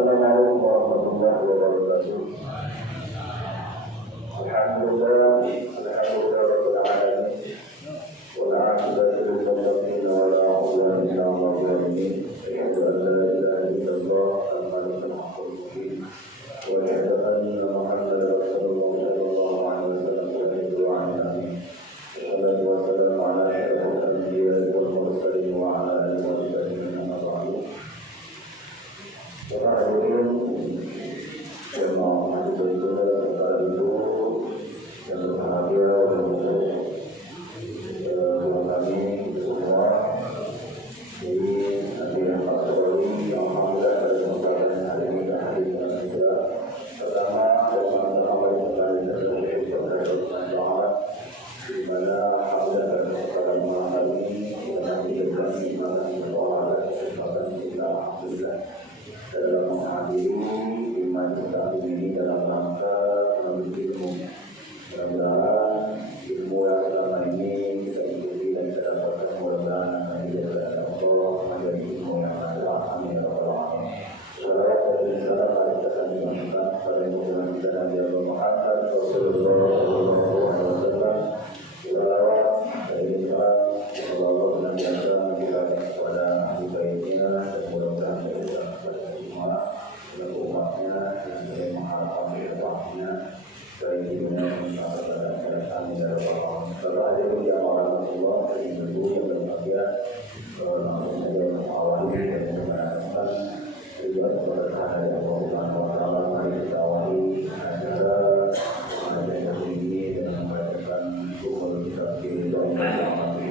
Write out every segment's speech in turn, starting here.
Assalamualaikum warahmatullahi wabarakatuh. Alhamdulillah, alhamdulillah rabbil alamin. Wal 'aqibatu lil muttaqin wa la 'udwana illa 'alal zalimin. Asyhadu an la ilaha illallah al-malikul haqqul mubin. Wa asyhadu anna Muhammadar rasulullah sallallahu alaihi wasallam. Wassalatu wassalamu ala asyrafil anbiya'i wal mursalin wa ala alihi wa sahbihi amma ba'du. Para hadirin jemaah Masjid Bapak Ibu yang berbahagia untuk kami semua di hadirin Pak Soli, alhamdulillah pada kesempatan hari ini hadir dengan kita. Pertama, bersama-sama kembali dari Jawa di mana alhamdulillah pada kesempatan malam hari ini kita diberikan nikmat sekolah dan kesempatan kita alhamdulillah dalam menghadiri iman kita ini dalam rangka menuntut ilmu. Mudah-mudahan ilmu yang selama ini kita ikuti dan kita dapatkan mudah-mudahan akan dijadikan Allah menjadi ilmu yang halal. Amin ya rabbal alamin. Salawat dan salam kita dimaksudkan pada junjungan kita Nabi Muhammad Rasulullah sallallahu alaihi wasallam. Salawat dan salam Allah senantiasa diberikan kepada ahli baitnya dan mudah-mudahan kita semua dan umatnya yang boleh mengharapkan kedepannya baik di dunia maupun pada akhirat. Amin ya rabbal alamin. Bapak hadirin yang warahmatullah dan ibu yang berbahagia, langsung saja awali dan mengenalkan tujuan keberkahan dari Allah Subhanahu wa taala. Mari kita awali acara yang ini dengan membacakan syukur kita kepada Allah Subhanahu wa taala.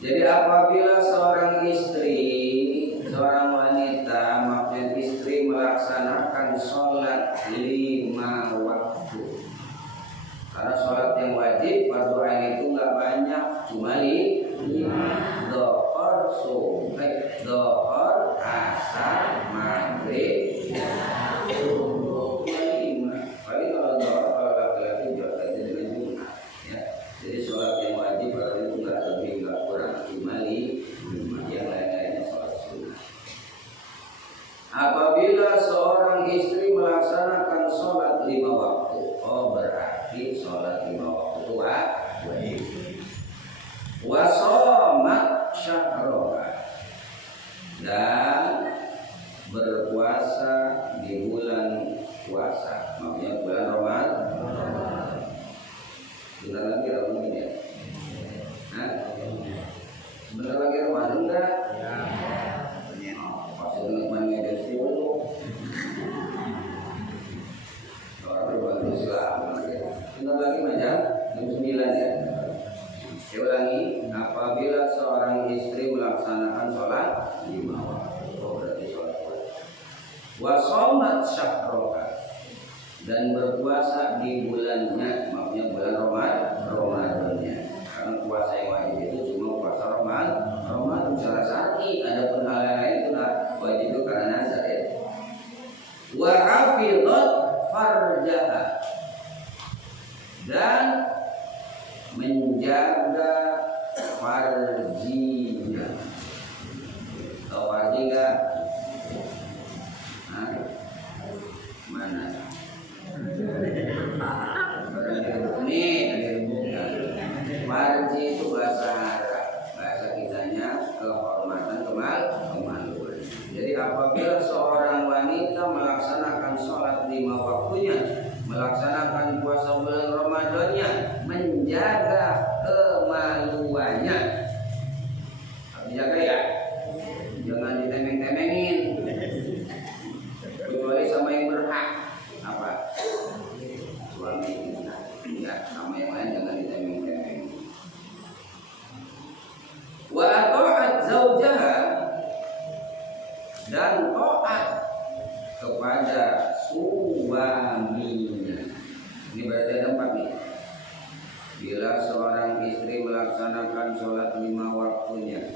Jadi apabila seorang istri, seorang wanita, maksudnya istri melaksanakan sholat 5 waktu. Karena sholat yang wajib fardu ain itu nggak banyak, cuma 5. Dhuhr, subuh, dhuhr, asar, maghrib, subuh, 5. Paling kalau dhuhr kalau laki-laki juga dengan Jumat. Ya. Jadi sholat wa shamat syahroha, dan berpuasa di bulannya, maksudnya bulan Ramadannya. Karena puasa yang wajib itu cuma puasa Ramadan secara syar'i, adapun hal lain itu tidak wajib itu karena nazar ya. Wa hafizat farjaha, dan menjaga farjinya. Atau farji enggak? Mana? Ini farji itu bahasa Arab, bahasa kitanya kehormatan, kemaluan. Jadi apabila seorang wanita melaksanakan sholat 5 waktunya, melaksanakan puasa bulan Ramadannya, menjaga kemaluannya, harus jaga ya, jangan ditemeng-temengin, kecuali sama yang berhak. Apa? Suami kita, ya, sama yang lain jangan ditemeng-temengin. Wa ata'at zaujaha, dan taat kepada suaminya. Ini berarti ada 4 nih. Bila seorang istri melaksanakan sholat 5 waktunya,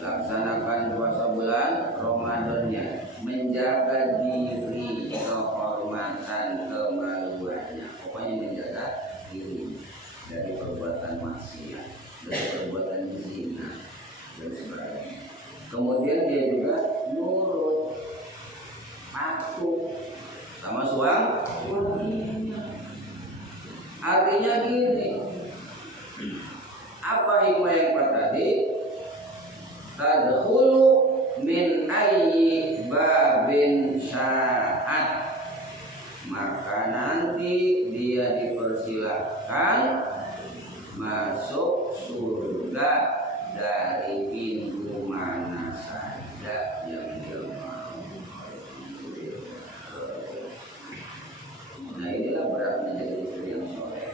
laksanakan puasa bulan Ramadannya, menjaga diri, kehormatan, kemaluannya, pokoknya menjaga diri dari perbuatan maksiat, dari perbuatan zina dan sebagainya. Kemudian dia juga nurut, patuh sama suaminya. Artinya gini, apa hikmah yang tadi? Tadkhulu min ayyi babin sya'at, maka nanti dia dipersilahkan masuk surga dari pintu mana saja yang dia mau. Nah inilah beratnya jadi istri yang soleh.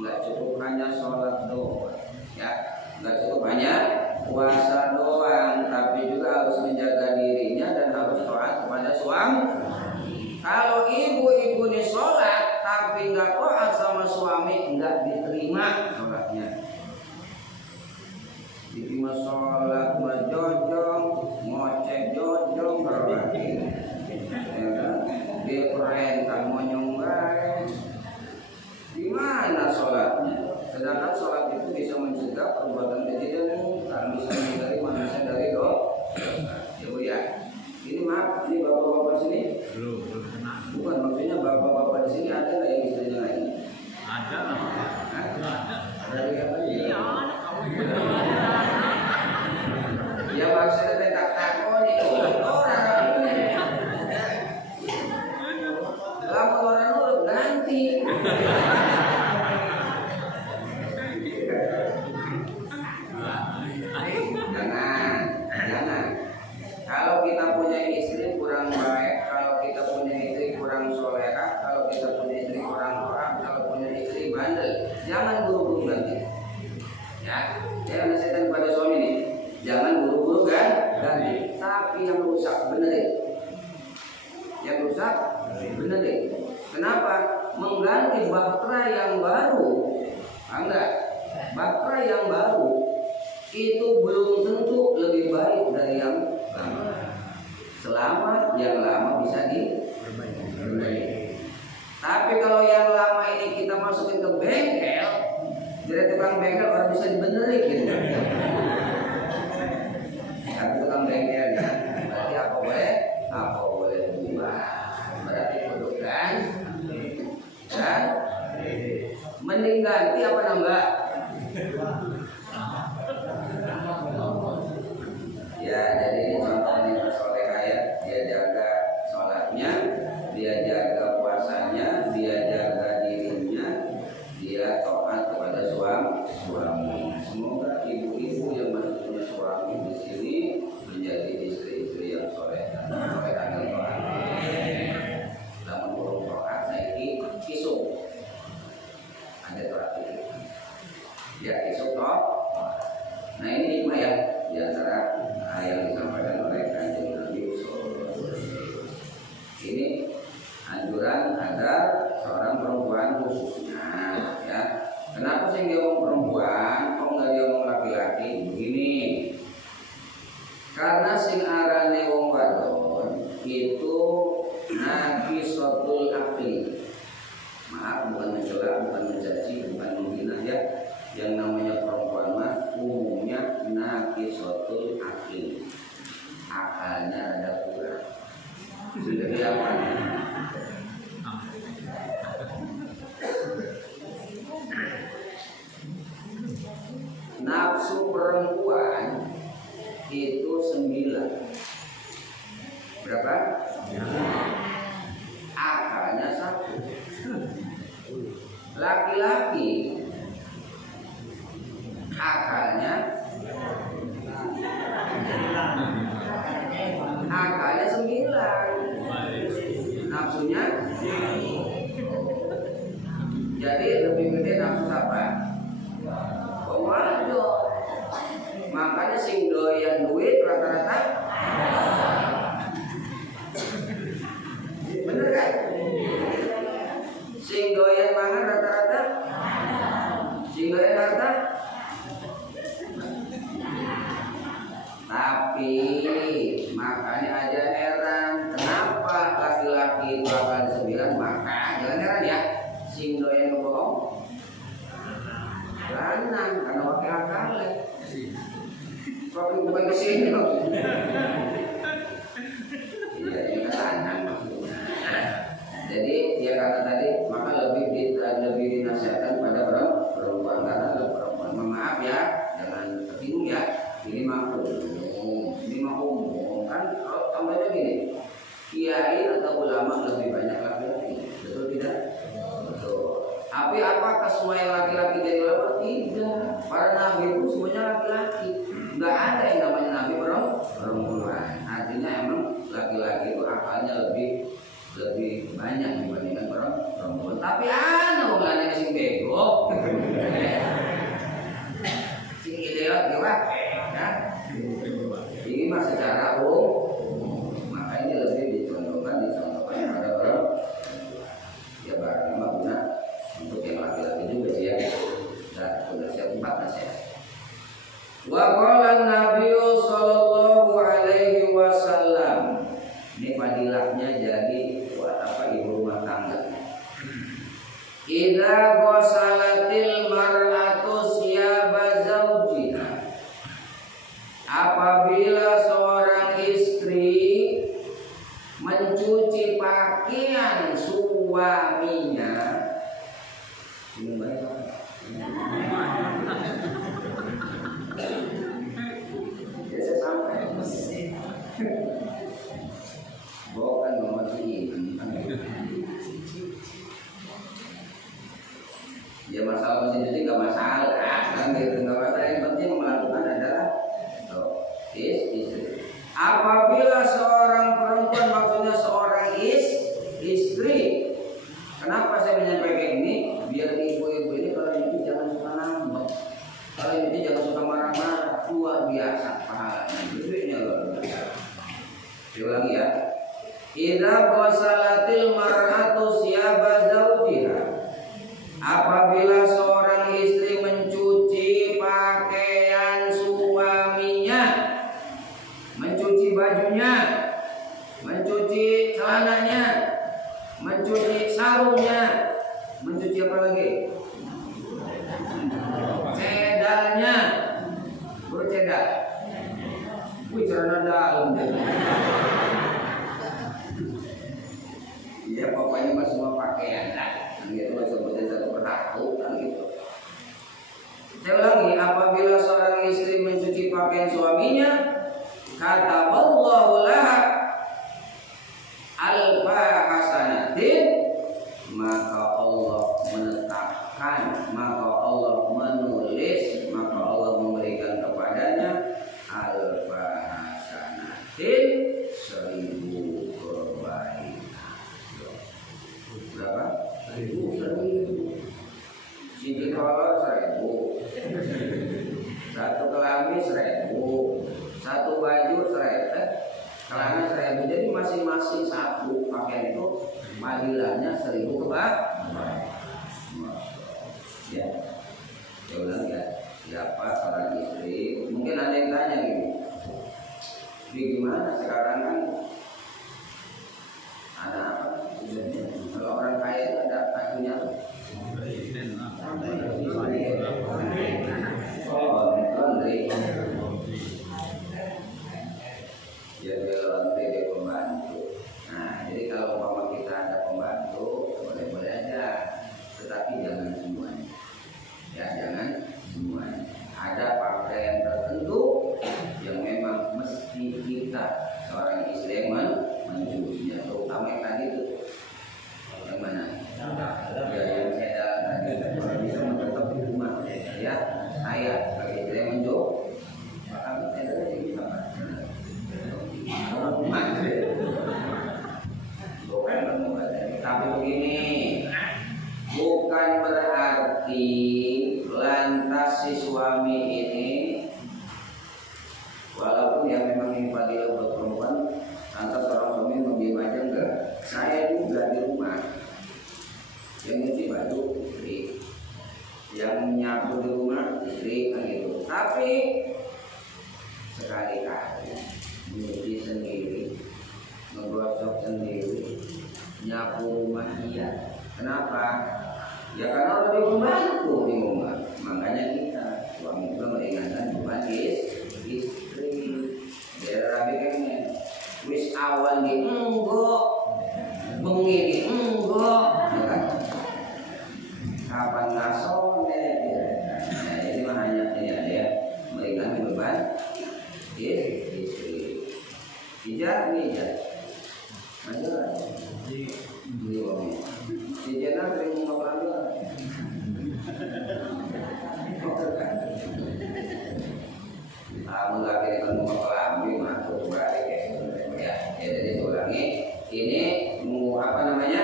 Enggak cukup hanya sholat doang, ya, enggak cukup hanya puasa doang, tapi juga harus menjaga dirinya dan harus taat kepada suami. Kalau ibu-ibu ini sholat tapi enggak taat sama suami, enggak diterima sholatnya. Diterima sholat majojong, ngocek jojong, berarti dia perintah monyong, gimana sholatnya? Sedangkan sholat itu bisa mencegah perbuatan keji dan mungkar, bisa menghindari manusia dari dosa. Ya Bu ya. Ini maaf, ini bapak-bapak sini. Belum kenal. Bukan, maksudnya bapak-bapak di sini ada nggak yang istrinya lain? Ada. Ada apa? Iya. Ya maksudnya tak nih orang. Lama orang urut ganti. Jangan. Kalau kita punya istri kurang baik, kalau kita punya istri kurang soleha, kalau kita punya istri kurang taat, kalau punya istri bandel, jangan buru-buru ganti. Ya, saya nasihatkan pada suami nih, jangan buru-buru ganti. Tapi yang rusak benerin. Yang rusak benerin. Kenapa? Mengganti bahtera yang baru, enggak? Bahtera yang baru itu belum tentu lebih baik dari yang lama. Selama yang lama bisa diperbaiki. Tapi kalau yang lama ini kita masukin ke bengkel, dari tukang bengkel baru bisa dibenerin gitu. Tapi tukang bengkelnya berarti apa boleh diubah. Berarti kudukan dan mending ganti apa nambah? Ya, jadi ini contohnya solehah ya. Dia jaga sholatnya, dia jaga puasanya, dia jaga dirinya, dia taat kepada suami. Semoga ibu-ibu yang masih punya suami di sini menjadi istri-istri yang solehah. Solehah dan taat. Namun burung taat saya kisuk. Ada taat itu. Ya kisuk toh. Nah ini hikmah ya, di antara yang disampaikan oleh Kanjeng Nabi sallallahu alaihi wasallam. Ini anjuran agar seorang perempuan khususnya ya. Kenapa sih dia ngomong perempuan, kok nggak dia ngomong laki-laki? Begini, karena sing arane wong wadon itu naqisatul akli. Maaf, bukan mencela, bukan mencaci, bukan menghina ya. Yang namanya perempuan mah umumnya naqisatul akli, akalnya ada kurang. Jadi apa? Nafsu perempuan itu 9. Berapa? Akalnya 1. Laki-laki akalnya 9, nafsunya jadi lebih gede nafsu apa? Waduh, makanya sing doyan duit rata-rata bener kan? Sing doyan mangan rata-rata, sing doyan harta. Tapi makanya aja heran kenapa laki-laki itu akan 9, maka jangan heran ya, sing doyan bohong lanang karena wakil akal. Tapi bukan kesini loh. Iya, ini lanang maksudnya. Jadi ya kata tadi, maka lebih dinasihatkan pada perempuan karena perempuan. Maaf ya, jangan tersinggung ya. Ini mah umum kan. Contohnya gini, kiai atau ulama lebih banyak laki-laki, betul tidak? Betul. Tapi apakah semua yang laki-laki jadi ulama? Tidak. Para nabi itu semuanya laki-laki. Nggak ada yang namanya nabi perempuan. Artinya emang laki-laki itu akalnya lebih banyak dibandingkan perempuan. Tapi wong lanang sing bego. Sing ideal gimana? Ya. Ini mah secara umum. Maka ini lebih dicontohkan pada perempuan. Ya barangnya mah benar untuk yang laki-laki juga sih ya. Dan sudah siap 4 nasihat. Wa qala Nabi sallallahu alaihi wasallam. Ini fadilahnya jadi buat apa ibu rumah tangga. Idza ghasalatil mar'atu siyaba zawjiha. Apabila seorang istri mencuci pakaian suaminya, biasa sampai bukan mematiin. Ya masalah mesin cuci nggak masalah, kan gitu nggak masalah. Yang penting melakukan adalah istri. Apabila seorang perempuan, maksudnya seorang istri. Kenapa saya menyampaikan ini? Biar ibu-ibu ini kalau nyuci jangan suka ngambek, kalau nyuci jangan suka marah-marah. Luar biasa pahalanya, duitnya luar biasa. Diulangi ya. Idza ghasalatil mar'atu siyaba zawjiha. Apabila seorang istri mencuci pakaian suaminya, mencuci bajunya, mencuci celananya, mencuci sarungnya, mencuci apa lagi? Cedalnya, bercedal. Wih, celana dalam deh. Ya pokoknya mah semua pakaian lah. Gitu sebutnya satu persatu kan gitu. Saya ulangi, apabila seorang istri mencuci pakaian suaminya, kata Allahu laha alfa hasanatin, maka Allah menetapkan, maka Allah menulis, maka Allah memberikan kepadanya alfa hasanatin 1000 kebaikan. Berapa? 1000. Siji kolor 1000. Satu kelamin 1000. Satu baju 1000. Celana 1000. Jadi masing-masing satu pakaian pakaian itu madilahnya 1000 kebaikan. Ya, saya ulang ya. Siapa seorang istri? Mungkin ada yang tanya gitu. Gimana sekarang kan ada apa? Kalau orang kaya itu ada acunya apa? Oh, laundry. Ya dia laundry, dia pembantu. Nah, jadi kalau umpama kita ada pembantu, boleh-boleh aja. Tetapi jangan semuanya. Ya, jangan semuanya. Ada pakaian tertentu yang memang mesti kita seorang istri yang mencucinya, terutama yang tadi itu. Yang mana? Ya, yang saya tadi bisa tetap di rumah. Ya, saya sebagai istri yang mencuci, maka saya dari bisa rumah. Bukan tapi begini, bukan berarti lantas si suami ini, walaupun ya memang ini fadilah buat perempuan, lantas orang suami mendiam aja enggak. Saya juga di rumah yang nyuci baju istri, yang nyapu di rumah istri, kan gitu. Tapi sekali-kali nyuci sendiri, ngegosok sendiri, nyapu rumah iya. Kenapa? Ya karena lebih membantu di rumah. Makanya kita suami juga meringankan beban istri. Biar rapi kayaknya wis awan di enggak, bengi di enggak, ya kan? Kapan ngasone? Nah ini mah hanya ya meringankan beban istri. Tidak nih ya. Ada di bawah. Si Jena sering ngobrol juga. Enggak kira kan mau kelambi masuk balik ya. Jadi ulangi. Ini apa namanya?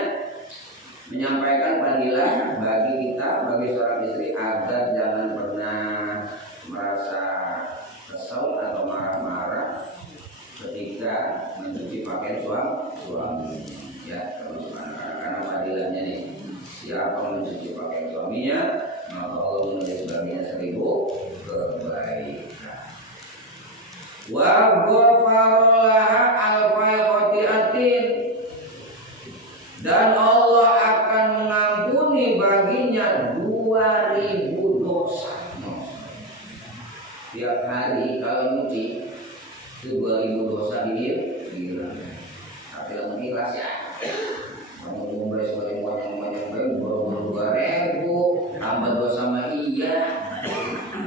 Menyampaikan panggilan bagi kita, bagi seorang istri agar jangan pernah merasa kesal atau marah-marah ketika mencuci pakaian suami. Ya, karena panggilannya nih, siapa mencuci pakaian suaminya, maka Allah menulis baginya 1000 kebaikan. Wa ghafarolaha alfal khotiatin, dan Allah akan mengampuni baginya 2000 dosa. Tiap hari kalau nyuci itu 2000 dosa hilang. Tapi lamun ikhlas ya. Kamu ngomong sebagai banyak 2000 tambah dosa sama iya.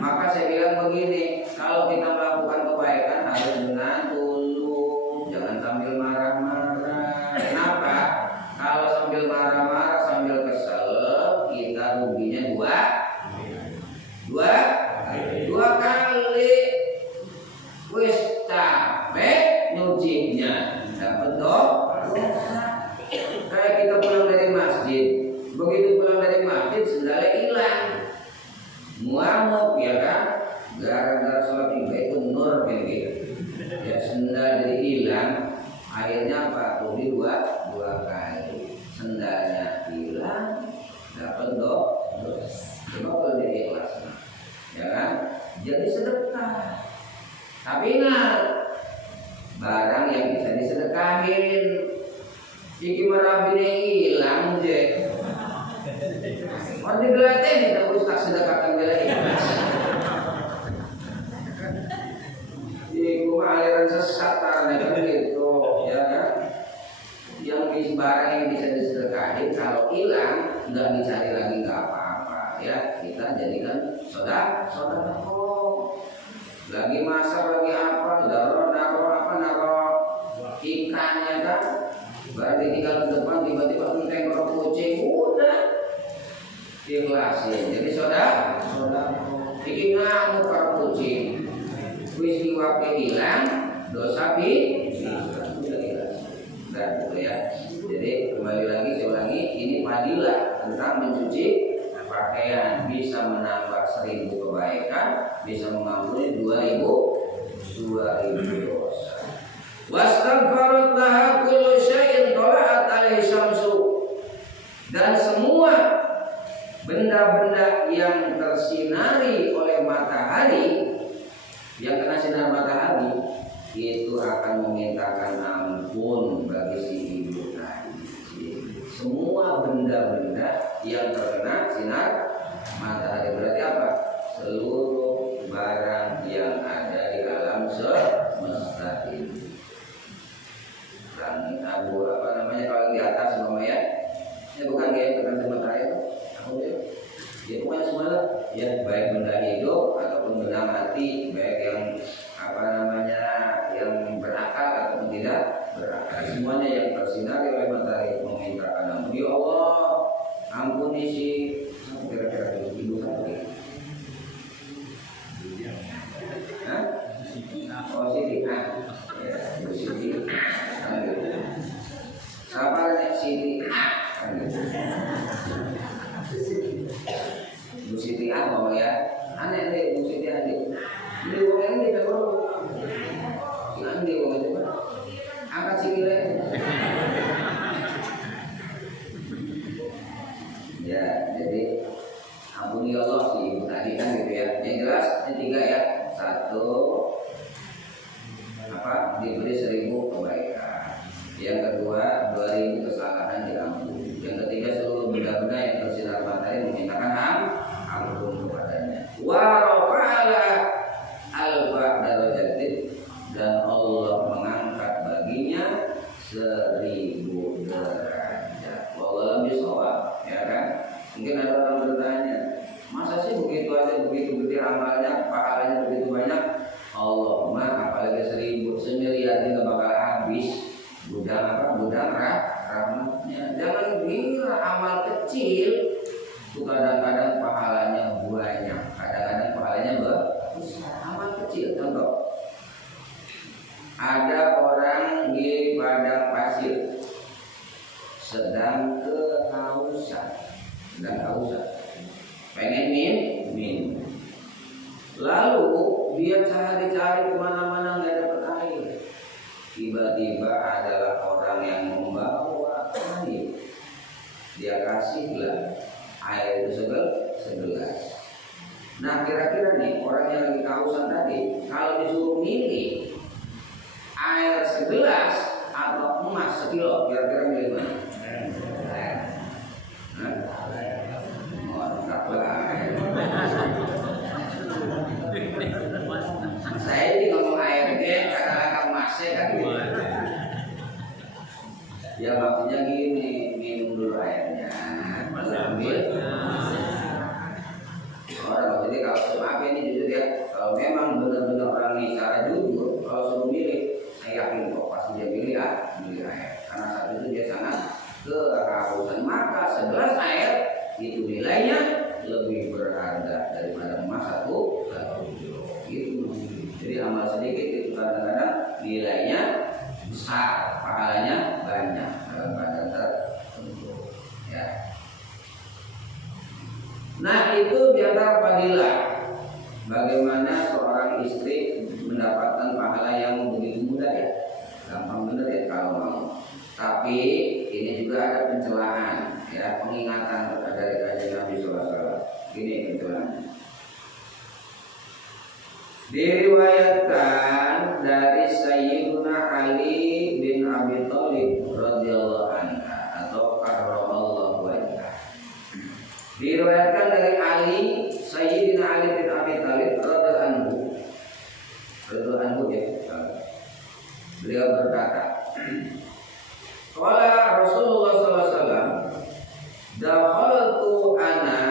Maka saya bilang begini, kalau kita melakukan kebaikan harus dengan tulus, jangan sambil marah-marah. Kenapa? Kalau sambil marah-marah, sambil kesel, kita ruginya dua kali. Wis capek nyucinya, dapat dosa. Kayak kita pulang dari masjid, begitu pulang dari masjid sendalnya hilang, muamuk ya kan? Gara-gara sholat Id itu nur gitu. Ya sendal jadi hilang, akhirnya apa? Rugi dua kali. Sendalnya hilang, dapat dosa. Cuma kalau dia ikhlas, ya kan? Jadi sedekah. Tapi ingat, barang yang bisa disedekahin. Iki marabine hilang je. Orang digelatih kita harus tak sedekahkan bela ikhlas. Iku aliran sesat karena gitu, ya kan? Yang barang yang bisa disedekahin kalau hilang nggak dicari lagi nggak apa-apa, ya kita jadikan saudara. Lagi masak lagi apa, naro ikannya kan, berarti tinggal di depan tiba-tiba nengok kucing, udah ikhlasin. Jadi saudara, bikin ngamuk para kucing, wis diwakil hilang, dosa udah ikhlas. Dan gitu ya. Jadi kembali lagi saya ulangi, ini fadilah tentang mencuci pakaian, bisa menambah 1000 kebaikan, bisa mengampuni 2000 dosa. Wastaghfarat laha kullu syai'in tala'at Dan semua benda-benda yang tersinari oleh matahari, yang kena sinar matahari, itu akan memintakan ampun bagi si ibu tadi. Semua benda-benda yang terkena sinar matahari, berarti apa? Seluruh barang yang ada di alam semesta ini. Langit, abu, apa namanya kalau di atas namanya? Ya bukan dia terkena matahari itu. Apa dia? Ya pokoknya semua ya, baik benda hidup ataupun benda mati, baik yang apa namanya yang berakal ataupun tidak berakal, semuanya yang tersinari oleh matahari memintakan ampun. Ya Allah, ampuni si kira-kira ibu tadi. Hah? Oh Siti, ya, Ibu Siti. Siapa nih Siti? Bu Siti ngomong ya, aneh deh Bu Siti adik. Ini ngomong ini kita baru. Nanti ngomong itu, angkat sikilnya. Ya, jadi ampuni Allah si ibu tadi kan gitu ya. Yang jelas ini 3 ya. 1, apa? Diberi 1000 kebaikan. Yang kedua 2000 kesalahan diampuni. Yang ketiga seluruh benda-benda yang tersinar matahari memintakan ampun kepadanya. Wa rafa'ala alfa darajatin, dan Allah mengangkat baginya 1000 derajat. Wallahu bisawab, ya kan? Mungkin ada orang bertanya, masa sih begitu aja begitu gede amalnya, pahalanya begitu banyak? Allah mah apalagi 1000 semiliar nggak bakal habis. Gudang apa? Gudang rahmatnya. Jangan kira amal kecil itu kadang-kadang pahalanya banyak, kadang-kadang pahalanya besar. Amal kecil, contoh, ada orang di padang pasir sedang kehausan, pengen minum. Lalu dia cari-cari kemana-mana nggak dapat air. Tiba-tiba adalah orang yang membawa air. Dia kasihlah air itu segelas. Nah kira-kira nih orang yang lagi kehausan tadi, kalau disuruh milih air segelas atau emas sekilo, kira-kira milih mana? Saya ini ngomong airnya kadang-kadang emasnya kan gitu. Ya maksudnya gini, minum dulu airnya, ambil. Orang jadi kalau maaf ini jujur ya, kalau memang benar-benar orang ini secara jujur, kalau suruh milih, saya yakin kok pasti dia milih air. Karena saat itu dia sangat kehausan. Maka segelas air itu nilainya lebih berharga daripada emas 1 kilo. Gitu. Jadi amal sedikit itu kadang-kadang nilainya besar, pahalanya banyak dalam keadaan tertentu. Ya. Nah itu diantara fadilah bagaimana seorang istri mendapatkan pahala yang begitu mudah ya, gampang bener ya kalau mau. Tapi ini juga ada pencelahan ya, pengingatan dari kajian Nabi SAW. Ini pencelahan. Diriwayatkan dari Sayyiduna Ali bin Abi Thalib radhiyallahu anhu atau karramallahu wajhah. Diriwayatkan dari Ali, Sayyidina Ali bin Abi Thalib radhiyallahu anhu ya. Beliau berkata, qala Rasulullah sallallahu alaihi wasallam, dakhaltu ana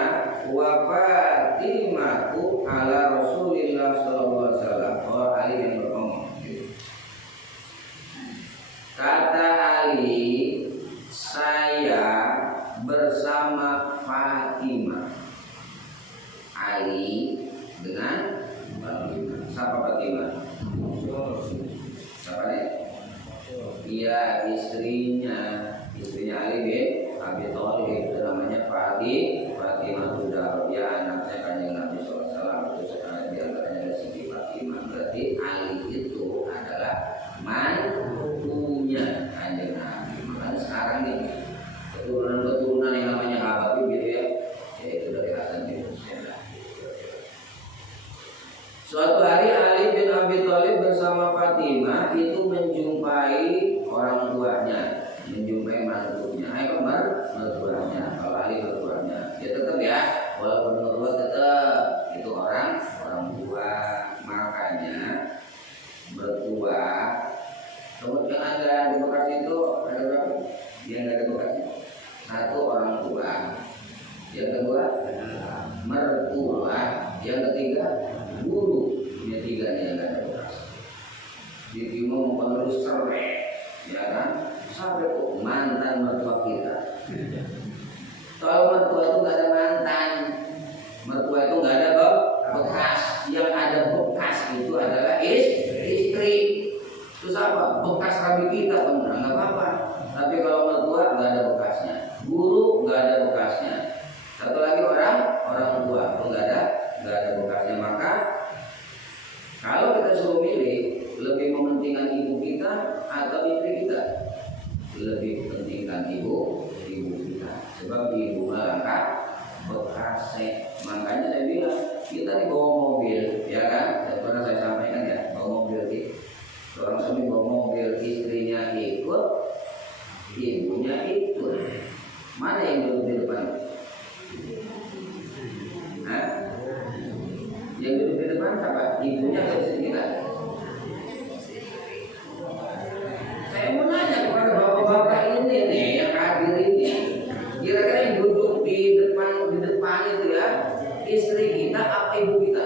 wa Fatimatu ala Rasulillah sallallahu alaihi wasallam. Oh, Ali yang berngomong. Kata Ali, saya bersama Fatimah. Ali dengan Fatimah. Siapa Fatimah? Siapa nih? Dia istrinya Ali bin Abi Thalib, itu namanya Fatimah Tudar. Dia anaknya Kanjeng Nabi SAW. Itu di antaranya ada Siti Fatimah. Berarti Ali itu adalah mantunya Kanjeng Nabi. Makanya sekarang nih keturunan yang Suatu hari Ali bin Abi Thalib bersama Fatimah itu menjumpai orang tuanya, menjumpai mantunya. Ayo mertuanya, kalau Ali mertuanya. Ya tetap ya, walaupun mertua tetap itu orang tua. Makanya mertua. Kemudian ada di Bekasi itu ada berapa? Yang ada di Bekasi. Satu orang tua. Yang kedua mertua. Yang ketiga guru. Ini tiga yang ada di Bekasi. Di Timur penerus cerai, ya kan? Sampai kok mantan mertua kita. Kalau mertua itu nggak ada mantan, mertua itu nggak ada bekas. Yang ada bekas itu adalah istri. Terus apa? Bekas rabi kita pun nggak apa-apa. Tapi kalau mertua nggak ada bekasnya, guru nggak ada bekasnya. Satu lagi orang tua pun nggak ada bekasnya. Maka kalau kita suruh milih, lebih mementingkan ibu kita atau istri kita? Lebih pentingkan ibu kita. Sebab ibu melangkah bekas. Makanya saya bilang kita dibawa mobil, ya kan? Pernah saya sampaikan ya, bawa mobil gitu. Orang suami bawa mobil, istrinya ikut, ibunya ikut. Mana yang duduk di depan? Hah? Yang duduk di depan siapa? Ibunya atau istri kita? Saya mau nanya kepada bapak-bapak ini nih yang hadir ini, kira-kira yang duduk di depan itu ya, istri kita apa ibu kita?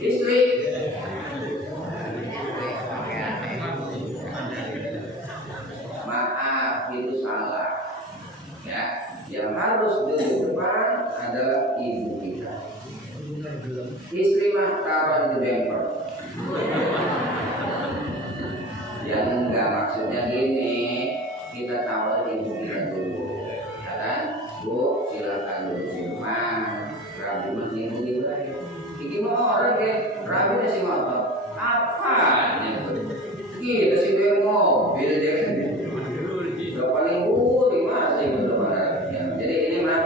Istri. Maaf, itu salah. Ya, yang harus duduk depan adalah ibu kita. Istri mah taruh di bemper. Yang enggak maksudnya gini, kita tawar ibu kita dulu, ya kan? Bu, silakan duduk simpan. Rabi mah ibu kita. Iki mau orang ke Rabi si motor. Apa? Kita sih dia mobil deh. Berapa minggu di mana sih benar? Jadi ini mah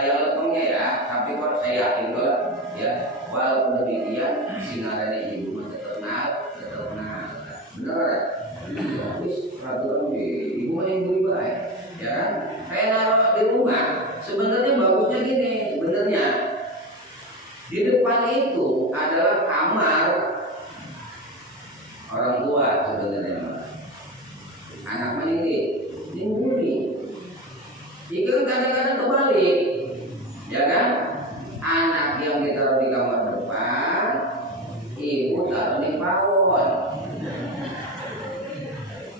yang lepengnya ya, tapi kok saya yakin kok ya, walaupun demikian sinarane ibu mah tetap kenal. Benar ya? Habis peraturan ibu mah yang beli baik, ya kan? Kayak naruh di rumah, sebenarnya bagusnya gini, sebenarnya di depan itu adalah kamar orang tua sebenarnya. Anak meninggi, ini jika kadang-kadang kebalik, ya kan? Anak yang ditaruh di kamar depan, ibu taruh di pawon.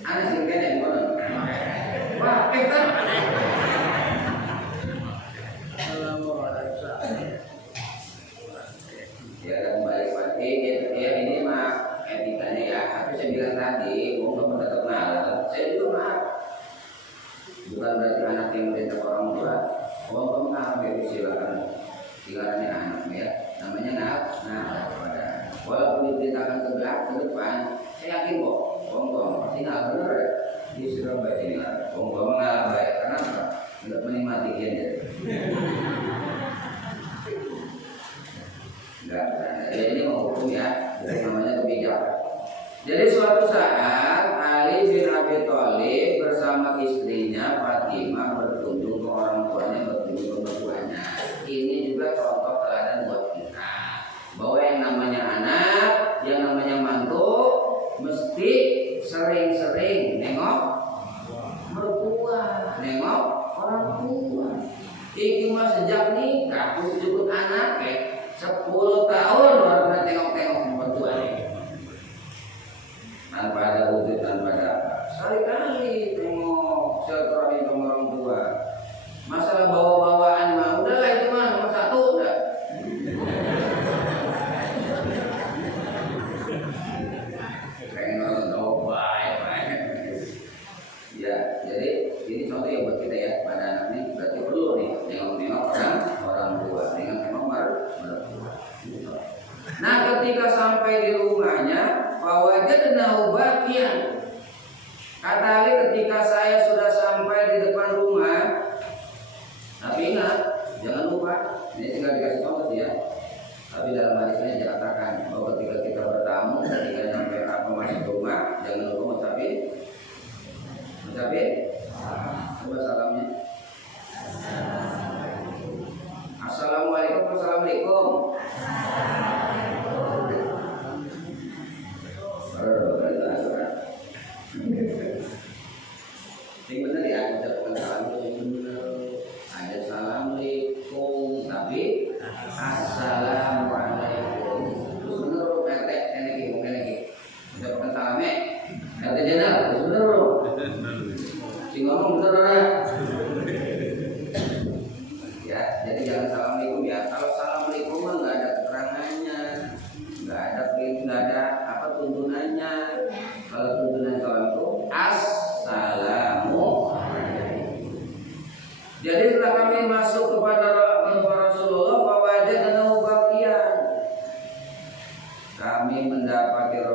Anak sih kene kono. Wah, kita. Ya kembali lagi, ya ini mah etikanya ya. Tapi saya bilang tadi, mau tetap kenal. Saya juga maaf. Bukan berarti anak yang merintah orang tua. Kalau kamu ngambil silakan. Silakannya anak ya. Namanya pada. Walaupun diperintahkan ke belakang, ke depan, saya yakin kok. Kong pasti nggak benar ya. Dia sudah baik ini lah. Kong mengalah baik. Kenapa? Tidak menikmati dia. Enggak. Jadi ini mau hukum ya. Namanya kebijakan. Jadi suatu saat Ali bin Abi Thalib bersama istrinya Fatimah berkunjung ke orang tuanya, berkunjung ke mertuanya. Ini juga contoh teladan buat kita bahwa yang namanya anak, yang namanya mantu mesti sering-sering nengok mertua, nengok orang tua. Iki mah sejak nikah disebut anak 10 tahun baru pernah tengok-tengok mertua. Tanpa ada wujud, tanpa ada apa. Sekali-kali tengok silaturahmi sama orang tua. Masalah bawa-bawaan mah udahlah itu mah nomor 1 udah. Pengen coba ya. Jadi ini contoh yang buat kita ya, pada anak ini berarti perlu nih nengok-nengok orang tua, nengok mertua. Nah, ketika sampai di rumahnya, fawajadnahu baqiyan. Kata Ali, ketika saya sudah sampai di depan rumah, tapi ingat, jangan lupa, ini tinggal dikasih contoh ya.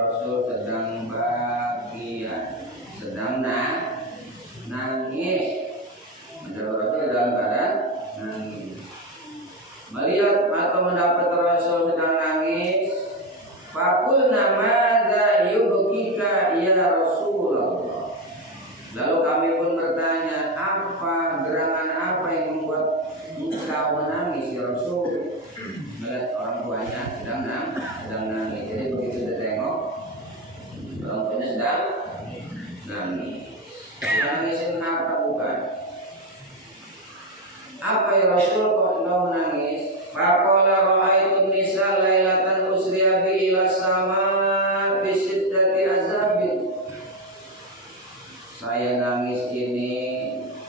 Rasul sedang bahagia, sedang nangis. Mendapat Rasul dalam keadaan nangis. Melihat atau mendapat Rasul sedang nangis, faqulna madza yubkika ya Rasulullah. Lalu kami pun bertanya, apa gerangan apa yang membuat engkau menangis ya Rasul? Melihat orang tuanya sedang nangis. Jadi begitu dia tengok orang tuanya sedang nangis. Nangisin apa bukan? Apa ya Rasul kok engkau menangis? Faqala ra'aitu nisa lailatan usriya bi ila sama fi sittati azabin. Saya nangis ini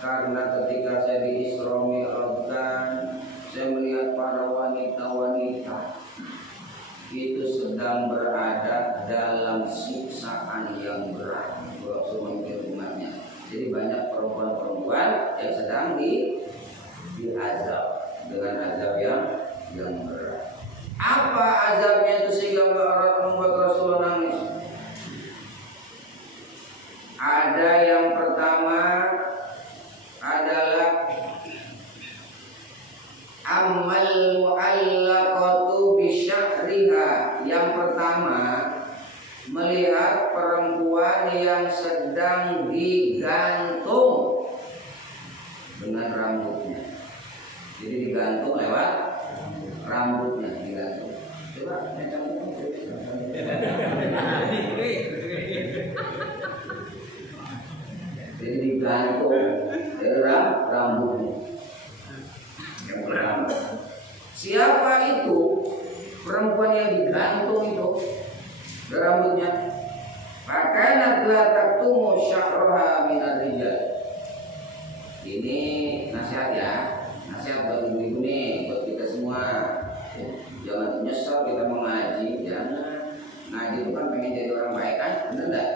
karena ketika saya di Isra Mi'rajkan, saya melihat para wanita-wanita itu sedang berada dalam siksaan yang berat. Rasul umatnya. Jadi banyak perempuan-perempuan yang sedang diazab dengan azab yang berat. Apa azabnya itu sehingga membuat Rasul nangis? Ada yang pertama adalah amal mu'allaqatu bisya'riha. Yang pertama, melihat perempuan yang sedang digantung dengan rambutnya. Jadi digantung lewat rambutnya, digantung. Coba jadi digantung dari rambutnya. Yang pertama, siapa itu perempuan yang digantung itu dari rambutnya? Makanya la taktumu sya'raha minar rijal. Ini nasihat ya, nasihat buat ibu-ibu nih, buat kita semua. Jangan menyesal kita mengaji, jangan. Ngaji itu kan pengen jadi orang baik kan, benar enggak?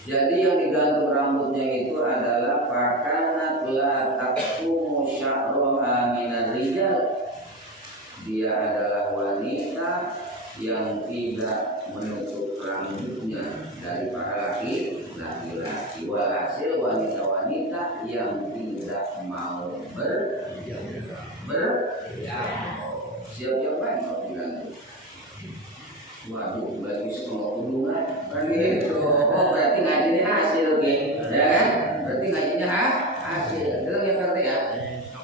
Jadi yang digantung rambutnya itu adalah fakanat la taktumu sya'raha minar rijal. Dia adalah wanita yang tidak menutup rambutnya dari para laki-laki. Walhasil wanita-wanita yang tidak mau siap-siap kan kalau digantung. Waduh, berarti semua hubungan kan gitu. Oh, berarti ngajinya hasil, oke? Ya kan? Berarti ngajinya hasil. Dengar ya kata ya.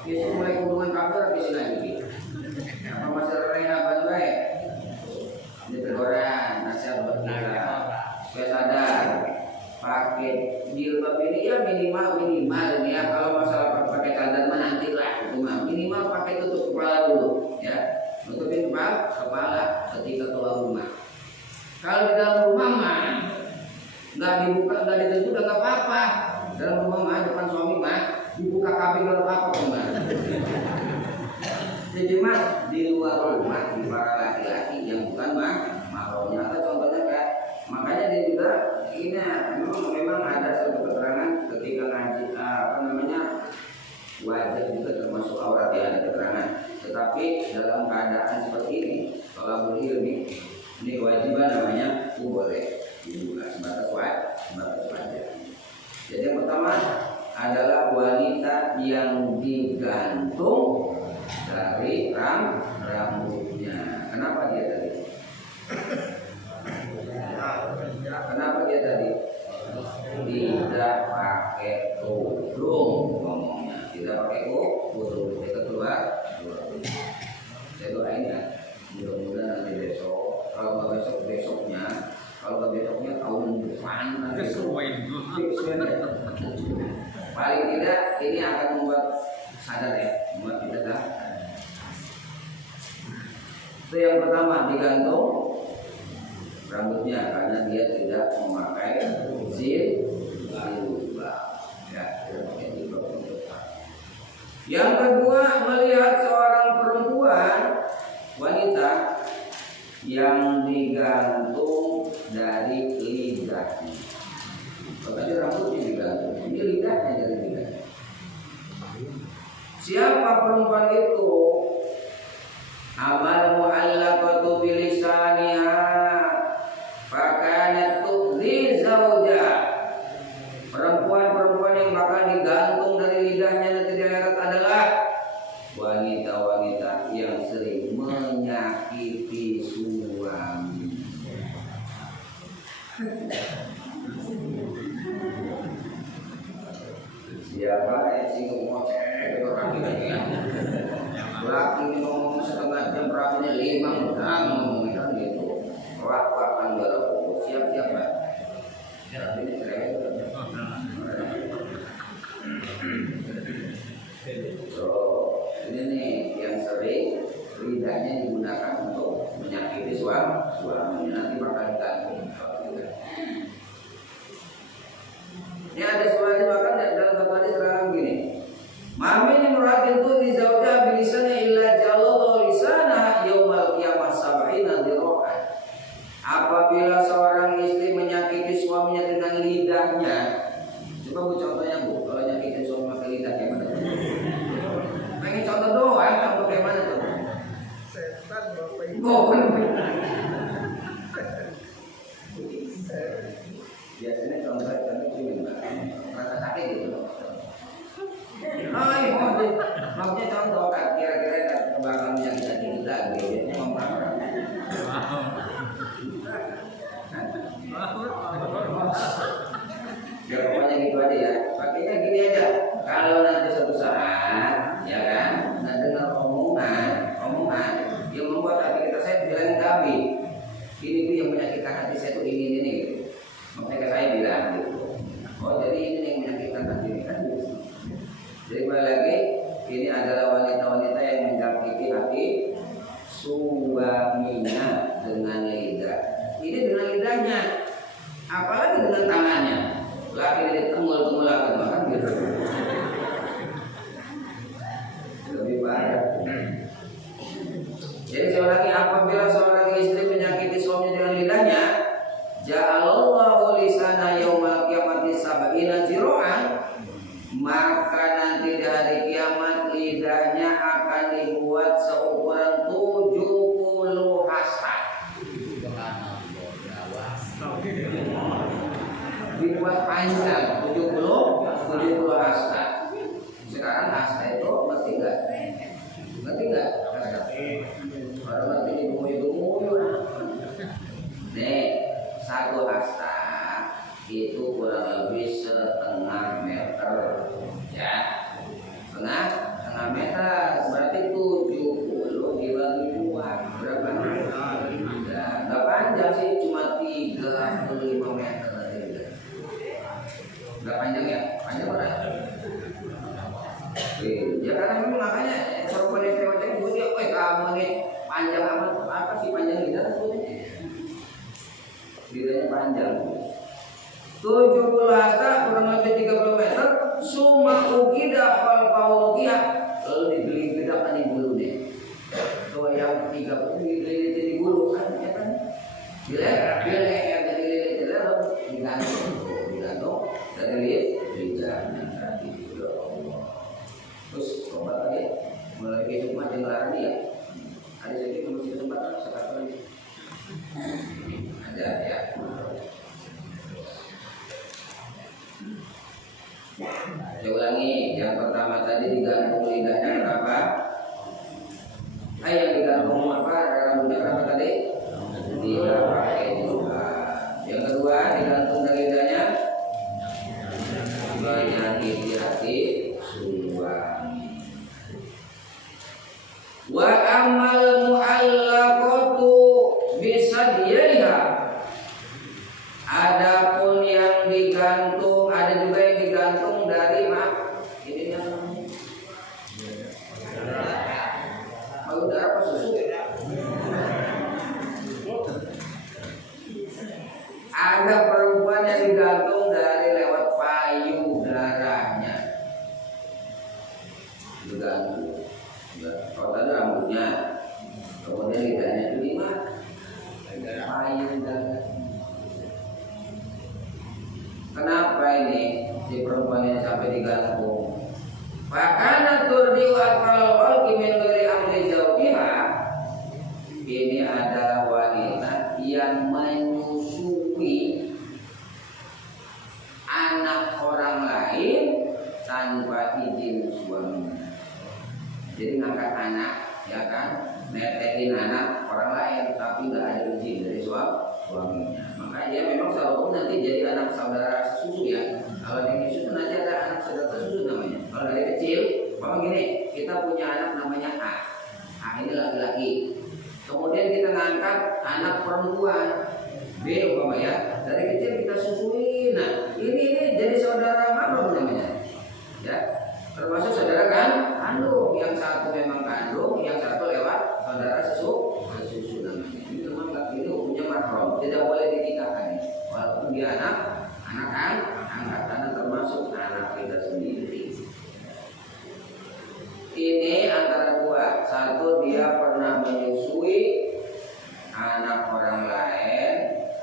Besok mulai hubungan kabar di sini lagi. Apa masalahnya apa baik? Ini teguran, nasihat buat kita. Supaya sadar, pakai jilbab ini ya minimal ini ya. Kalau masalah pakai tanda menanti lah, itu mah minimal pakai tutup kepala dulu, ya. Tutupin kepala ketika keluar rumah. Kalau di dalam rumah mah nggak dibuka, nggak ditutup, udah nggak apa-apa. Dalam rumah mah depan suami mah dibuka kabin nggak apa-apa kemana. Jadi mas di luar rumah di para laki-laki yang bukan mahramnya atau contohnya kayak makanya dia juga ini memang ada satu keterangan ketika ngaji wajah juga termasuk aurat ya, ada keterangan. Tetapi dalam keadaan seperti ini kalau boleh ini kewajiban namanya boleh dibuka sebatas wajah. Jadi yang pertama adalah wanita yang digantung dari rambutnya. Kenapa dia tadi? Kenapa dia tadi? Tidak pakai tudung ngomongnya. Tidak pakai tudung. Kita keluar. Saya doain ya. Mudah-mudahan nanti besok. Kalau nggak besoknya. Kalau nggak besoknya tahun depan nanti. Paling tidak ini akan membuat sadar ya. Membuat kita sadar. Itu yang pertama, digantung rambutnya karena dia tidak memakai jilbab. Ya, tidak pakai jilbab. Yang kedua, melihat seorang perempuan wanita yang digantung dari lidahnya. Tadi rambutnya digantung, ini lidahnya dari lidahnya. Siapa perempuan itu? Amal mu'allaqatu bilisaniha. menyakiti suami. Siapa yang singgung ngoceh orang ini ya? Laki ngomong setengah jam, rapinya 5 jam ngomong gitu. Wah-wahan baru siap-siap Pak. Ini cerewet. So, ini nih yang sering lidahnya digunakan untuk menyakiti suaminya, nanti bakal ditanggung. Ini ada suami bahkan dalam satu hadis terang gini. Mami ini muratin tuh di zauja bilisanya illa jallallahu lisana yaumal qiyamah sab'ina dira'an. Apabila seorang istri menyakiti suaminya dengan lidahnya, coba Bu contohnya Bu, kalau nyakitin suami pakai lidah gimana? Pengen contoh doang, contoh kayak mana tuh? Setan Bapak Ibu. Oh, biasanya contohnya cuma rasa sakit gitu. Oh iya, maksudnya contoh kan kira-kira kan bakal menyakiti kita gitu, memperang. Ya pokoknya gitu aja ya. Pakainya gini aja. Kalau nanti suatu saat, ya kan, nanti dengar omongan yang membuat hati kita saya bilangin kami. Ini tuh yang menyakitkan hati saya tuh ini. Gitu. Makanya saya bilang gitu. Oh jadi ini yang menyakitkan hati kan gitu. Jadi kembali lagi, ini adalah wanita-wanita yang menyakiti hati suaminya dengan lidah. Ini dengan lidahnya, apalagi dengan tangannya. Laki ini temul-temul akan makan gitu. Lebih parah. Jadi sekali lagi, apabila seorang istri menyakiti suaminya dengan lidahnya, ja'alallahu lisana yaumal qiyamati sab'ina zira'an, maka nanti di hari kiamat lidahnya akan dibuat seukuran 70 hasta. Dibuat panjang 70 hasta. Sekarang hasta itu ngerti nggak? Baru ngerti ibu-ibu. Nih, 1 hasta itu kurang lebih setengah meter, ya. Setengah meter berarti 70 dibagi 2 berapa? Nggak panjang sih, cuma 35 meter. Nggak panjang ya? Panjang mana? Ya karena memang makanya perempuan yang cewek itu dia, kamu nih panjang amat, apa sih panjang lidah sebetulnya? Lidahnya panjang. 70 hasta kurang lebih 30 meter. Suma ukida fal paulukia, lalu dibeli-belikan di bulu deh. Kalau yang 30 dibeli di bulu kan, ya kan? Bila dililit lalu digantung dari lidahnya tadi juga. Terus coba lagi mulai kehidupan yang larang dia. Ada sedikit masih tempat sekarang lagi. Ada ya. Saya ulangi, yang pertama tadi digantung lidahnya berapa? Yang digantung apa? Rambutnya berapa tadi? 3 pakai juga. Yang kedua digantung dari lidahnya menyakiti hati suami. Wa amal mu'allaqatu bisadiyaiha. Adapun yang digantung, ada juga yang digantung dari ini yang darah apa susu? Ada perempuan yang digantung dari lewat payudaranya. Digantung. Kalau tadi rambutnya, kemudian lidahnya itu di mana? Payudara. Kenapa ini si perempuan yang sampai digantung? Fakana turdiu atfal khalqi min ghairi amri zawjiha. Ini adalah wanita yang menyusui netekin anak orang lain tapi nggak ada izin dari suaminya. Makanya memang seharusnya nanti jadi anak saudara sesusu ya. Kalau yang susu nanti ada anak saudara sesusu namanya. Kalau dari kecil, Bapak gini, kita punya anak namanya A. A ini laki-laki. Kemudian kita ngangkat anak perempuan B umpama ya. Dari kecil kita susui. Nah, ini jadi saudara mahram namanya. Ya. Termasuk saudara kandung, yang satu memang kandung, yang satu lewat saudara sesusu namanya. Ini memang laki itu punya mahram, tidak boleh dinikahkan. Walaupun dia anak angkat karena termasuk anak kita sendiri. Ini antara dua, satu dia pernah menyusui anak orang lain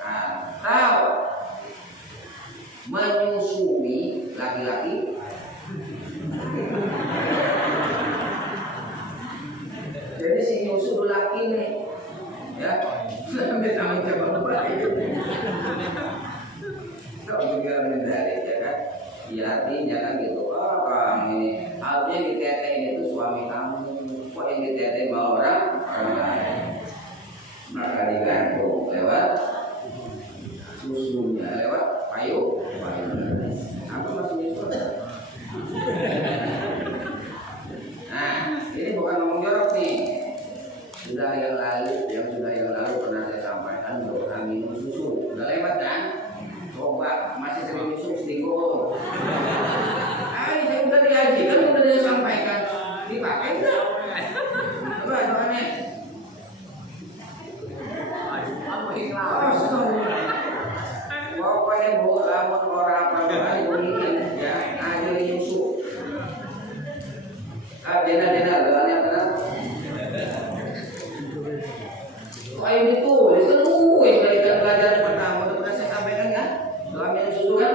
atau menyusui laki-laki. Jadi si nyusu laki nih, ya, sampai coba kalau juga mendarik ya kan, ya artinya kan gitu. Oh, kamu ini harusnya ditetein itu suami kamu, kok yang ditetein malah orang lain. Maka digantung lewat susunya, lewat payung. Apa maksudnya itu? Nah, ini bukan ngomong jorok nih. Yang sudah yang lalu pernah saya sampaikan bahwa minum susu. Udah lewat kan? Coba masih sering minum susu selingkuh. Saya udah diaji kan udah disampaikan. Dipakai enggak? Coba doanya. Apa ikhlas? Pokoknya bu, lamun orang apa ini ya, ada susu. Dena doanya apa? Ayo ditulis dari pelajaran pertama udah pernah saya sampaikan kan? Doa minum susu kan?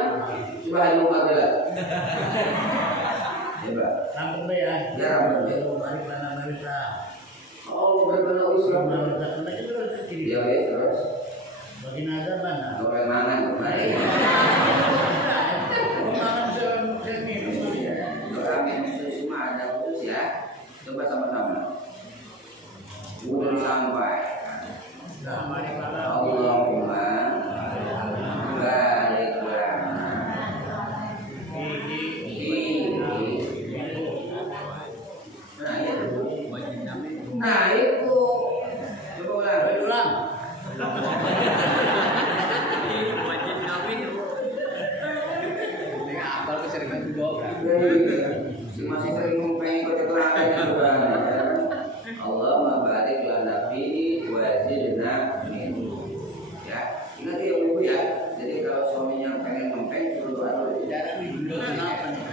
Coba hari Jumat ya. Coba. Rampung ya. Ya rampung. Balik mana Marisa? Oh berkenal Islam. Marisa itu rezeki. Iya terus. Bagi nazar mana? Doa mangan kemarin. Doa minum susu mah ada khusus ya. Coba sama-sama. Udah sampai. Allahumma barik lana nah itu coba ulang masih sering ngomongin keterangan Allahumma barik lana fihi wa zidna minhu. Ya, ingat ya ibu ya. Jadi kalau suaminya pengen ngempeng suruh doa dulu.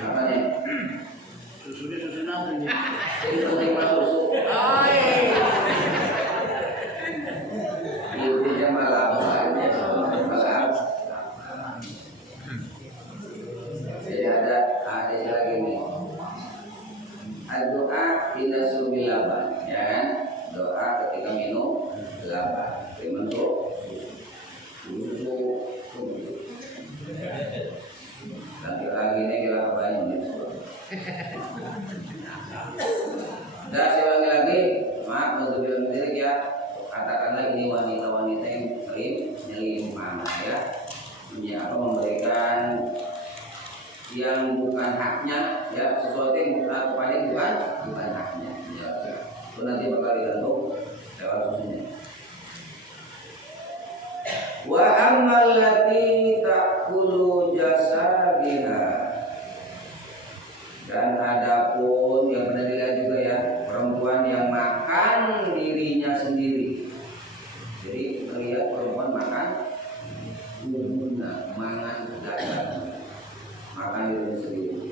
Apa nih? Susu nanti. Itu terima susu. Oh iya. Intinya malam. Jadi ada lagi nih. Doa inda surbil laban, ya kan? Doa ketika minum laban, dibentuk susu. Lagi ini kita banyak nih. Dan saya ulangi lagi, maaf untuk bilang sendiri ya. Katakanlah ini wanita-wanita yang sering nyelimah ya, memberikan yang bukan haknya ya, sesuatu yang paling bukan haknya ya, itu nanti bakal digantung lewat susunya. Wa ammal lati ta'kulu jasadiha, dan adapun yang pernah dilihat juga ya, perempuan yang makan dirinya sendiri. Jadi melihat perempuan makan mangan daging, makan diri sendiri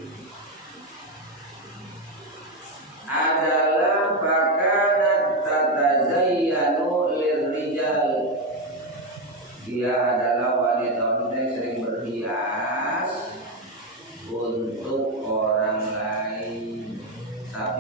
adalah pakanat tatazayyanu lirrijal. Dia adalah wanita-wanita yang sering berhias untuk orang lain, tapi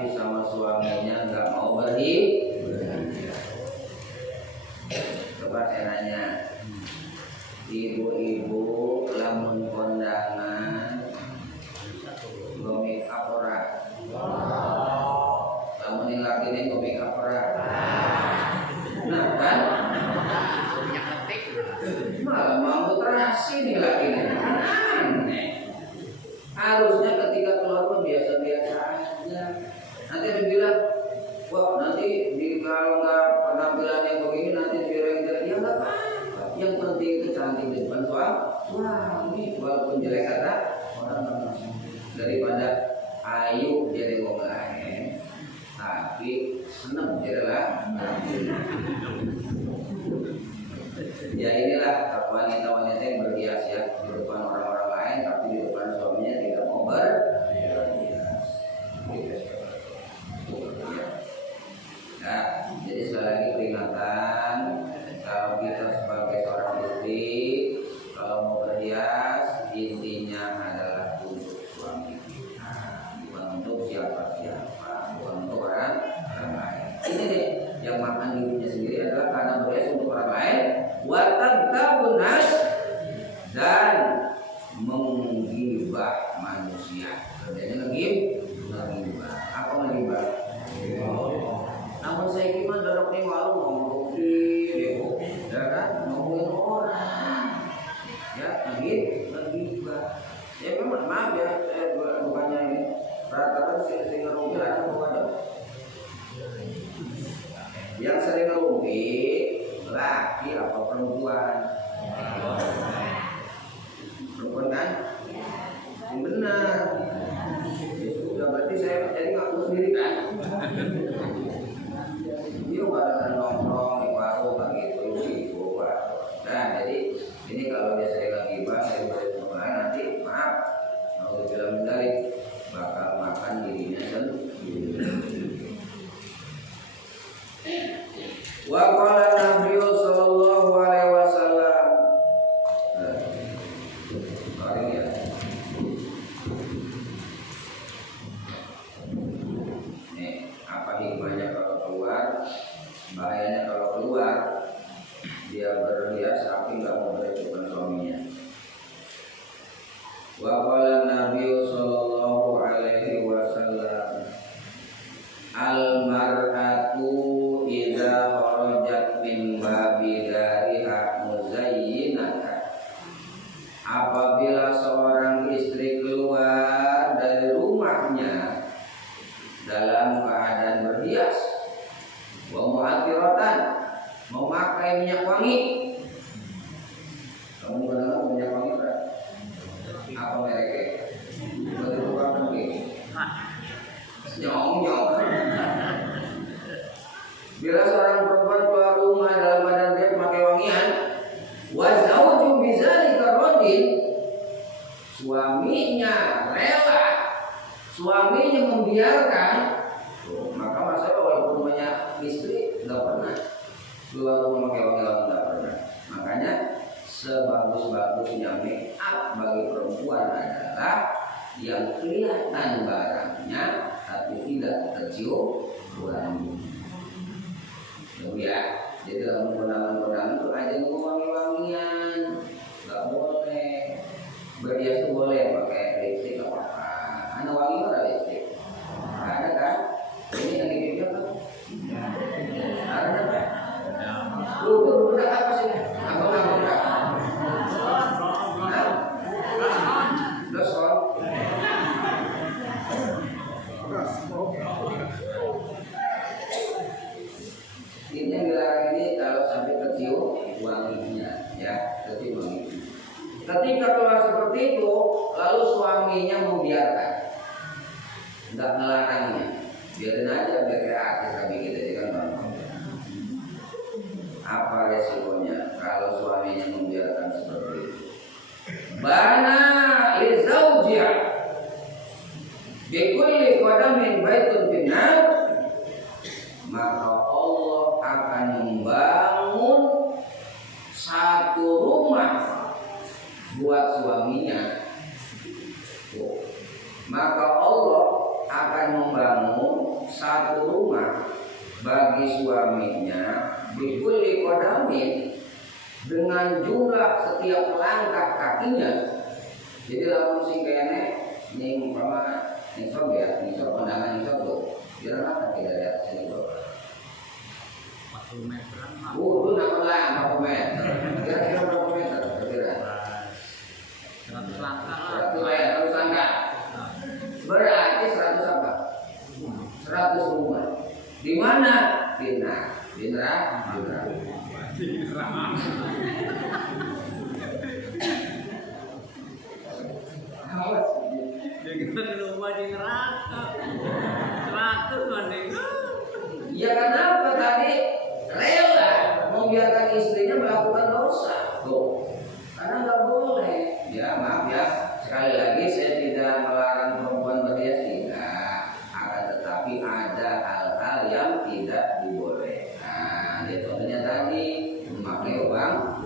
operasi nih laki nih. Aneh. Harusnya ketika keluar pun biasa-biasa aja. Nanti ada bilang, wah nanti kalau nggak penampilan yang begini nanti jelek-jelek, ya nggak apa-apa. Yang penting itu cantik di depan suami. Wah ini walaupun jelek kata orang daripada ayu jadi wong lain, tapi seneng jadilah. Ya inilah wanita-wanita yang berhias ya di depan orang-orang lain, tapi di depan suaminya tidak mau berhias. Nah, jadi sekali lagi peringatan, kalau kita sebagai seorang istri, kalau mau berhias, intinya adalah untuk suami kita, bukan untuk siapa-siapa, bukan untuk orang lain. Ini nih, yang makan dirinya sendiri adalah karena berhias untuk orang lain, watabtabun nas, dan menggibah manusia. Kerjanya ngegibah. Apa ngegibah? Namun saya gimana dorok nih malu ngomong kopi, ya kan, ngomongin orang, ya ngegibah. Ya memang maaf ya, saya bukannya ini rata-rata sering ngerumpi ada bukan? Yang sering ngerumpi laki apa perempuan? Perempuan kan? Yang benar. Ya berarti saya jadi ngaku sendiri kan? Dia kadang nongkrong di warung begitu ibu. Nah jadi ini kalau dia sering lagi bang, saya boleh mulai nanti maaf kalau bilang dari bakal makan dirinya sendiri. Wa qala Nabi sallallahu alaihi wasallam. Ya. Nih, apa hikmahnya kalau keluar? Bahayanya kalau keluar dia berhias tapi nggak mau berhubungan suaminya. Wa qala Nabi sallallahu alaihi wasallam, al mar'atu idza kharajat min babi dariha muzayyinatan. Apabila seorang istri keluar dari rumahnya dalam keadaan berhias, wa mu'atiratan, memakai minyak wangi. Kamu kenal minyak wangi berapa? Apa mereknya? Berubah lagi. Nyong. Bila seorang perempuan keluar rumah dalam keadaan dia memakai wangian, wa zawju bizalika radin, suaminya rela, suaminya membiarkan, maka masalah walaupun banyak istri nggak pernah keluar rumah pakai wangi-wangi, nggak pernah. Makanya sebagus-bagusnya make up bagi perempuan adalah yang kelihatan barangnya tapi tidak tercium wangi. Ya, jadi dalam kondangan-kondangan itu aja wangi-wangian, nggak boleh. Berhias itu boleh pakai lipstik nggak apa-apa. Ada wangi nggak ada lipstik? Ada kan? Ini yang di bibir kan? Ada kan? Lu udah apa sih? Abang udah. Udah soal. Ini yang dilarang ini kalau sampai tercium wanginya, ya, tercium wangi. Ketika keluar seperti itu, lalu suaminya membiarkan, nggak melarangnya, biarin aja biar kreatif kami kita kan normal. Apa resikonya kalau suaminya membiarkan seperti itu? Bana lizaujiha bikulli qadamin baitun finnar, maka Allah akan membangun satu rumah buat suaminya. Maka Allah akan membangun satu rumah bagi suaminya bikulli qadamin, dengan jumlah setiap langkah kakinya. Jadi lamun sing kene ning umpama ning sob ya, ning sob pandangan ning sob tuh. Kira kaki dari atas ini berapa? 40 meteran. Itu nak lah 40 meter. Kira-kira berapa meter? Kira-kira 100 langkah. 100 langkah. Berarti 100 apa? 100 rumah. Di mana? Di neraka. Dengan rumah di neraka. 100 mending. Ya kenapa tadi rela membiarkan istrinya melakukan dosa? Tuh, karena nggak boleh. Ya maaf ya, sekali lagi saya tidak melarang perempuan berhias, tidak. Akan tetapi ada hal-hal yang tidak dibolehkan. Ya contohnya tadi memakai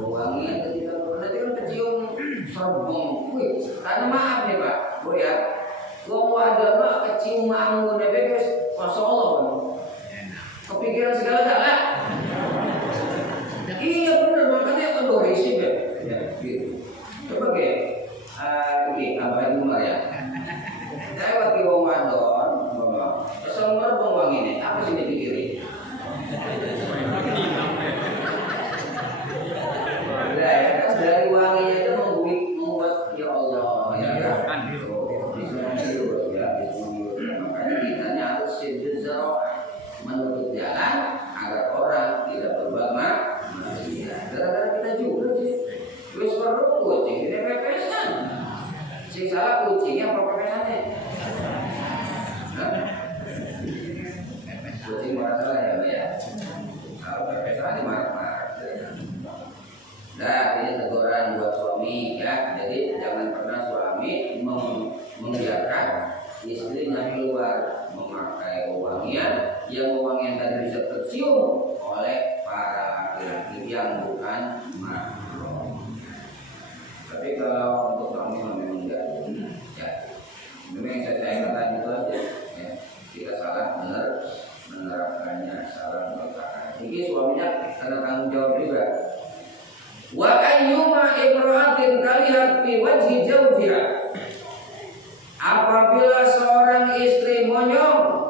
wangian ketika nanti kan kecium serbong. Karena maaf nih Pak, Bu ya, wong wadah mah kecium anggun bebek, masya Allah. Kepikiran segala galak. Iya benar, makanya aduh risih ya. Gitu. Coba ini abang Umar ya. Saya waktu wong wadon, kesel merebong wang ini. Apa sih dipikirin? Dari wanginya itu membuat ya Allah ya kan. Makanya kita harus sejujurnya menutup jalan agar orang tidak berbuat maksiat. Gara-gara kita juga sih. Wis perlu kucing ini pepesan. Sing salah kucingnya apa pepesannya? Kucing marah ya. Kalau pepesannya marah-marah. Nah, ini teguran buat suami ya. Jadi jangan pernah suami membiarkan istrinya keluar memakai wangian yang wangian tadi bisa tercium oleh para laki-laki yang bukan mahram. Tapi kalau untuk suami memang enggak ya. Memang saya katakan itu aja ya. Kita salah menerapkannya, salah meletakkan. Ini suaminya ada tanggung jawab juga. Wa ayyuma imra'atin kalihat fi wajhi zawjiha. Apabila seorang istri monyong,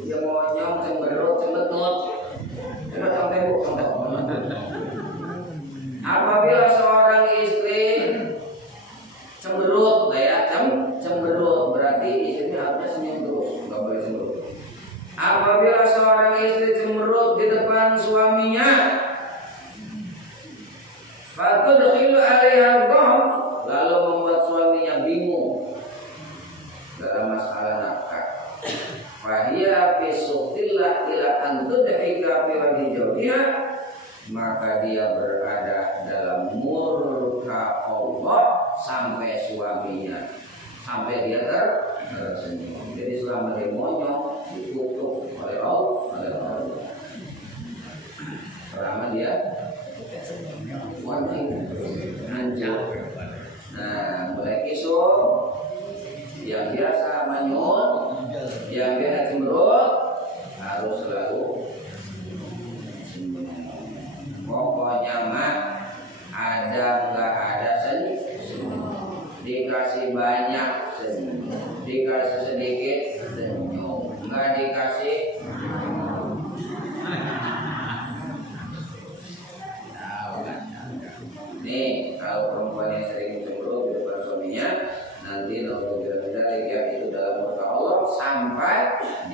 dia monyong, cemberut, cembetut. Coba sampai bu, apabila seorang istri cemberut, cemberut berarti istrinya harusnya senyum terus, nggak boleh cemberut. Apabila seorang istri cemberut di depan suaminya, fatudkhilu 'alaiha al-gham, lalu membuat suaminya bingung dalam masalah nafkah. Fahiya fi suqtillah ila an tudhika fi wajhi zawjiha, maka dia berada dalam murka Allah sampai suaminya, sampai dia tersenyum. Jadi selama dia monyong dikutuk oleh Allah, selama dia hancur. Nah, mulai kisah yang biasa manyun, yang biasa cemberut harus selalu pokoknya mah ada nggak ada senyum, dikasih banyak senyum, dikasih sedikit senyum, nggak dikasih nih. Kalau perempuan yang sering cemberut di depan suaminya, nanti naudzubillah ya, itu dalam murka Allah sampai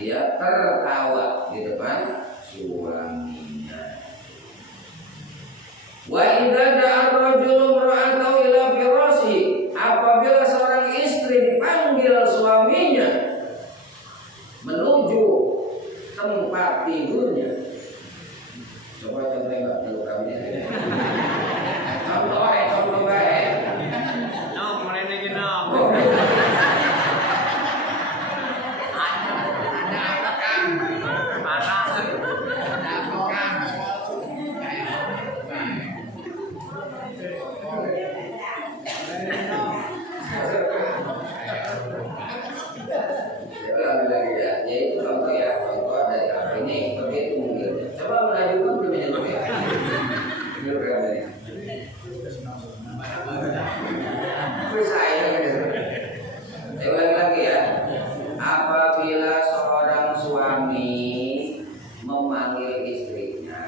dia tertawa di depan suaminya. Wa idza da'a ar-rajulu imra'atahu ila firashihi, apabila seorang istri dipanggil suaminya menuju tempat tidurnya. Coba enggak perlu kami. Contoh baik. No, mulai lagi no. Lagi ya, itu contoh ya, contoh dari ini begitu mungkin. Coba mengajukan dulu ya. Saya ulang lagi ya. Apabila seorang suami memanggil istrinya,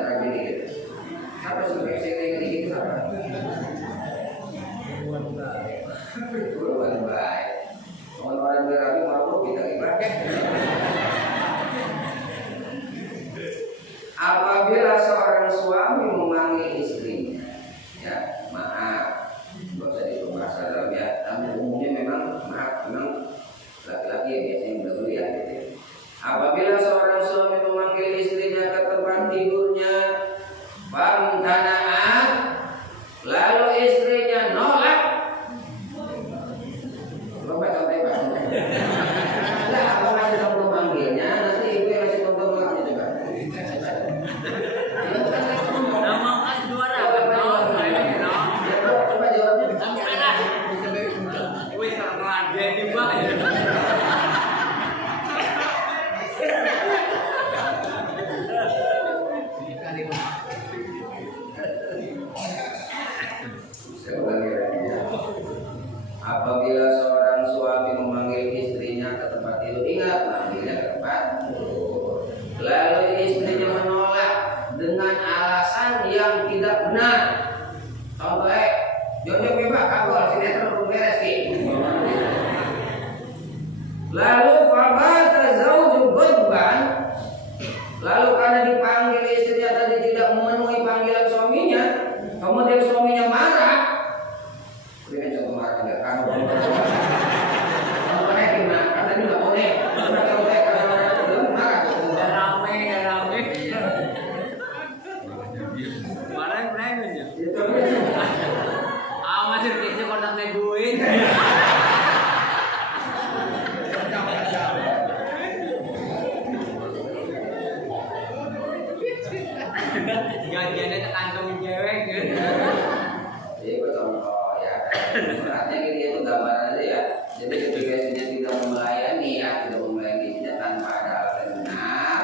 rapi dikit. Siapa sudah sering dikit siapa? Bukan baik. Orang berapi mau kita ibadah. Apabila seorang suami memanggil istrinya, ya maaf, nggak usah dibahas dalam ya. Tapi umumnya memang maaf, memang laki-laki yang biasanya dulu ya. Gitu. Apabila seorang suami memanggil istrinya ke tempat tidurnya, famtana'at, lalu istrinya nolak. Coba contohnya Pak. Enggak, apa masih contoh manggilnya, nanti ibu yang masih contoh nolaknya coba. Nama kan juara. Coba jawabnya. Sampai lah. Wih, terang jadi Pak. Apabila seorang suami memanggil istrinya ke tempat tidur, ingat manggilnya ke tempat tidur. Lalu istrinya menolak dengan alasan yang tidak benar. Contohnya, Jojo bebas kabel sinetron belum beres sih. Lalu fabata zauju ghadban. Lalu karena dipanggil istrinya tadi tidak memenuhi panggilan suaminya, kemudian suaminya marah. Ini contoh marah enggak kan? Kamu boleh gimana? Kata dia nggak boleh. Kalau boleh kalau marah. Rame. Mana aja. Masih kita kontak neguin. Gajiannya terkantong cewek gitu. Jadi contoh ya. Artinya gini itu gambaran aja ya. Jadi ketika istrinya tidak melayani ya, tidak melayani istrinya tanpa ada alasan benar.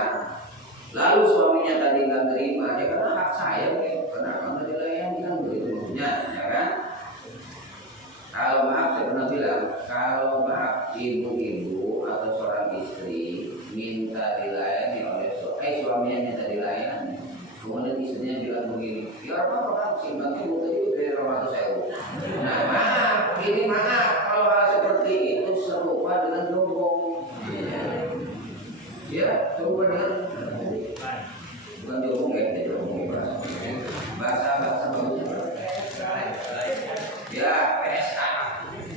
Lalu suaminya tadi nggak terima, dia karena hak saya, kenapa nggak dilayani kan begitu maksudnya, ya kan? Kalau maaf saya pernah bilang, kalau maaf ibu-ibu atau seorang istri minta dilayani oleh suaminya minta dilayani, kemudian istrinya bilang begini, ya apa kan simpangnya bukan itu dari rumah saya. Nah maaf, ini maaf kalau hal seperti itu serupa dengan jombong. Ya, serupa dengan bukan jombong ya, jombong bahasa bagusnya. Ya, PSA,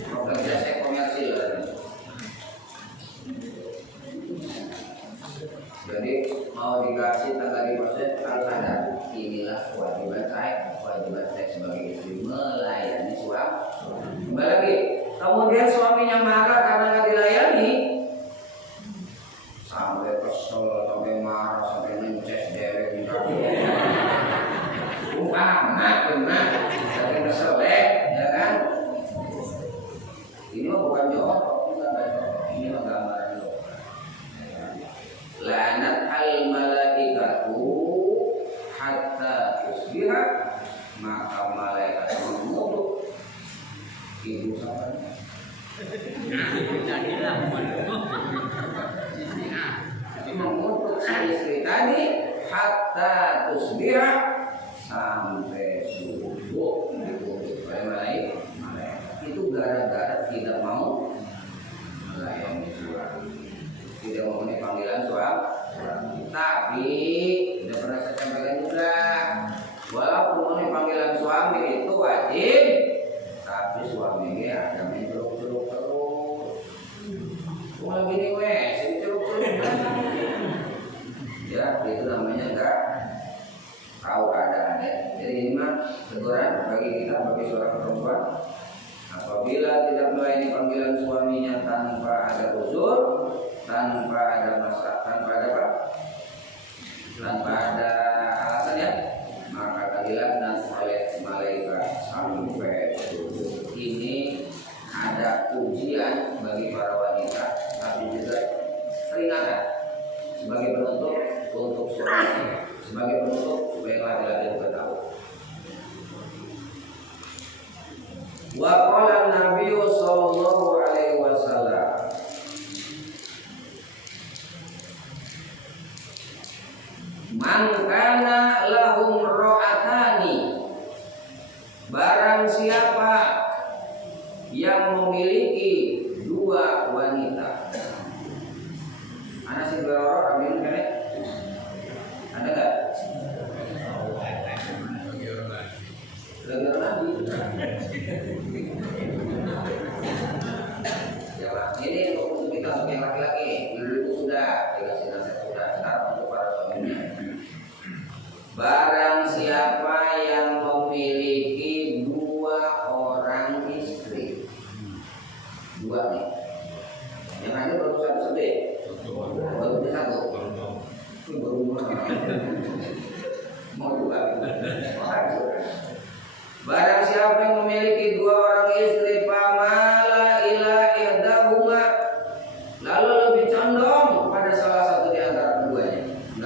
program jasa komersil. Jadi mau dikasih tanggal di proses harus ada. Inilah kewajiban saya sebagai istri melayani suami. Kembali lagi, kemudian suaminya marah karena nggak dilayani, sampai kesel, sampai marah, sampai mences dewek di kaki. Benar, sampai kesel ya kan? Ini mah bukan jawab, ini mah gambaran loh. Lanat al malaikatu hatta tusbiha, maka malaikat mengutuk ibu samanya. Jadilah Mengutuk si istri tadi hatta tusbiha sampai subuh dikutuk oleh malaikat. Itu gara-gara tidak mau melayani suami, tidak memenuhi panggilan suami. Tapi sudah pernah saya sampaikan juga, walaupun memenuhi panggilan suami itu wajib, tapi suaminya ada menceluk-celuk terus. Cuma gini celuk-celuk. Ya, itu namanya enggak tahu keadaan ya. Jadi ini mah teguran bagi kita bagi seorang perempuan. Apabila tidak melayani panggilan suaminya tanpa ada uzur, tanpa ada masalah, tanpa ada apa? Tanpa ada alasan ya, maka dilaknat oleh malaikat sampai subuh. Ini ada ujian bagi para wanita, tapi juga peringatan sebagai penutup untuk suami, sebagai penutup supaya laki-laki juga tahu. Wa qala Nabi sallallahu alaihi wasallam, man kana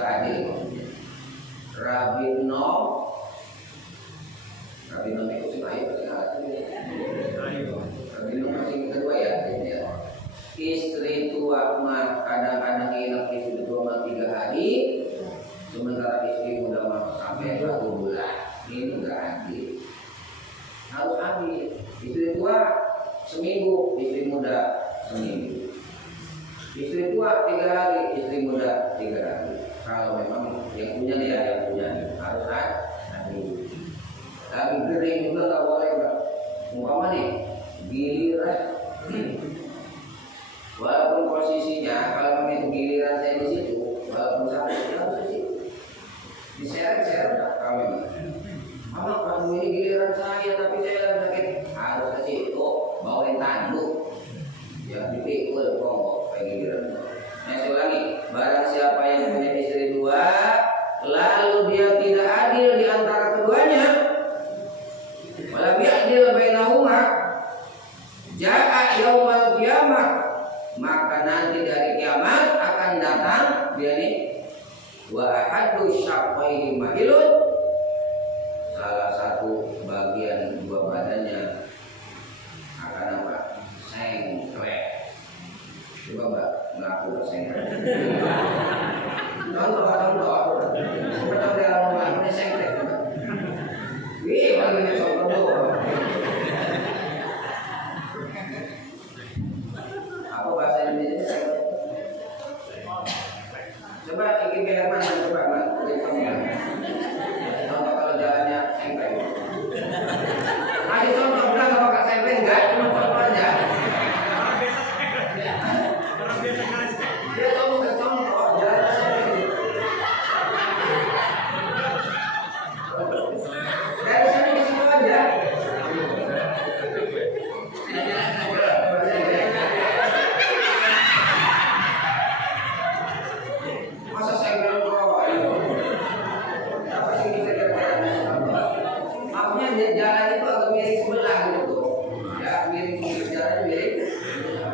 nggak adil maksudnya. Rabino itu sih ayo Rabino masih kedua ya. Istri tua mah kadang-kadang nginep istri tua mah 3 hari, sementara istri muda mah sampai 1 bulan. Ini nggak adil. Harus adil. Istri tua seminggu, istri muda seminggu. Istri tua 3 hari, istri muda 3 hari. Kalau memang yang punya dia yang punya harus adil. Tapi gering juga nggak boleh Pak. Umpama nih giliran. Walaupun posisinya kalau memang itu giliran saya di situ, walaupun saya harus di situ. Diseret-seret kami. Mama kamu ini giliran saya tapi saya lagi sakit. Harus ke situ, bawain tanduk. Ya dipikul kok kayak giliran. Nah, saya ulangi, barang siapa yang punya istri 2, lalu dia tidak adil di antara keduanya, wala bi'adil bainahuma, ja'a yaumal qiyamah, maka nanti dari kiamat akan datang dia nih wa ahadu syaqaihi mahilun, salah satu bagian 2 badannya akan apa? Sengklek. Coba Mbak ngaku sengklek. Contoh. Seperti dalam rumah ini sengklek. Wih, bagiannya contoh doang. Apa bahasa Indonesia? Coba iki biar mana coba Mbak. Contoh kalau jalannya sengklek. Ayo contoh bilang kalau nggak sengklek enggak, cuma contoh aja. Dia contoh jalannya sengklek. Dari sini ke situ aja. Masa saya bilang kok apa sih kita kira-kira? Maksudnya jalan itu agak miring sebelah gitu. Ya miring jalan miring.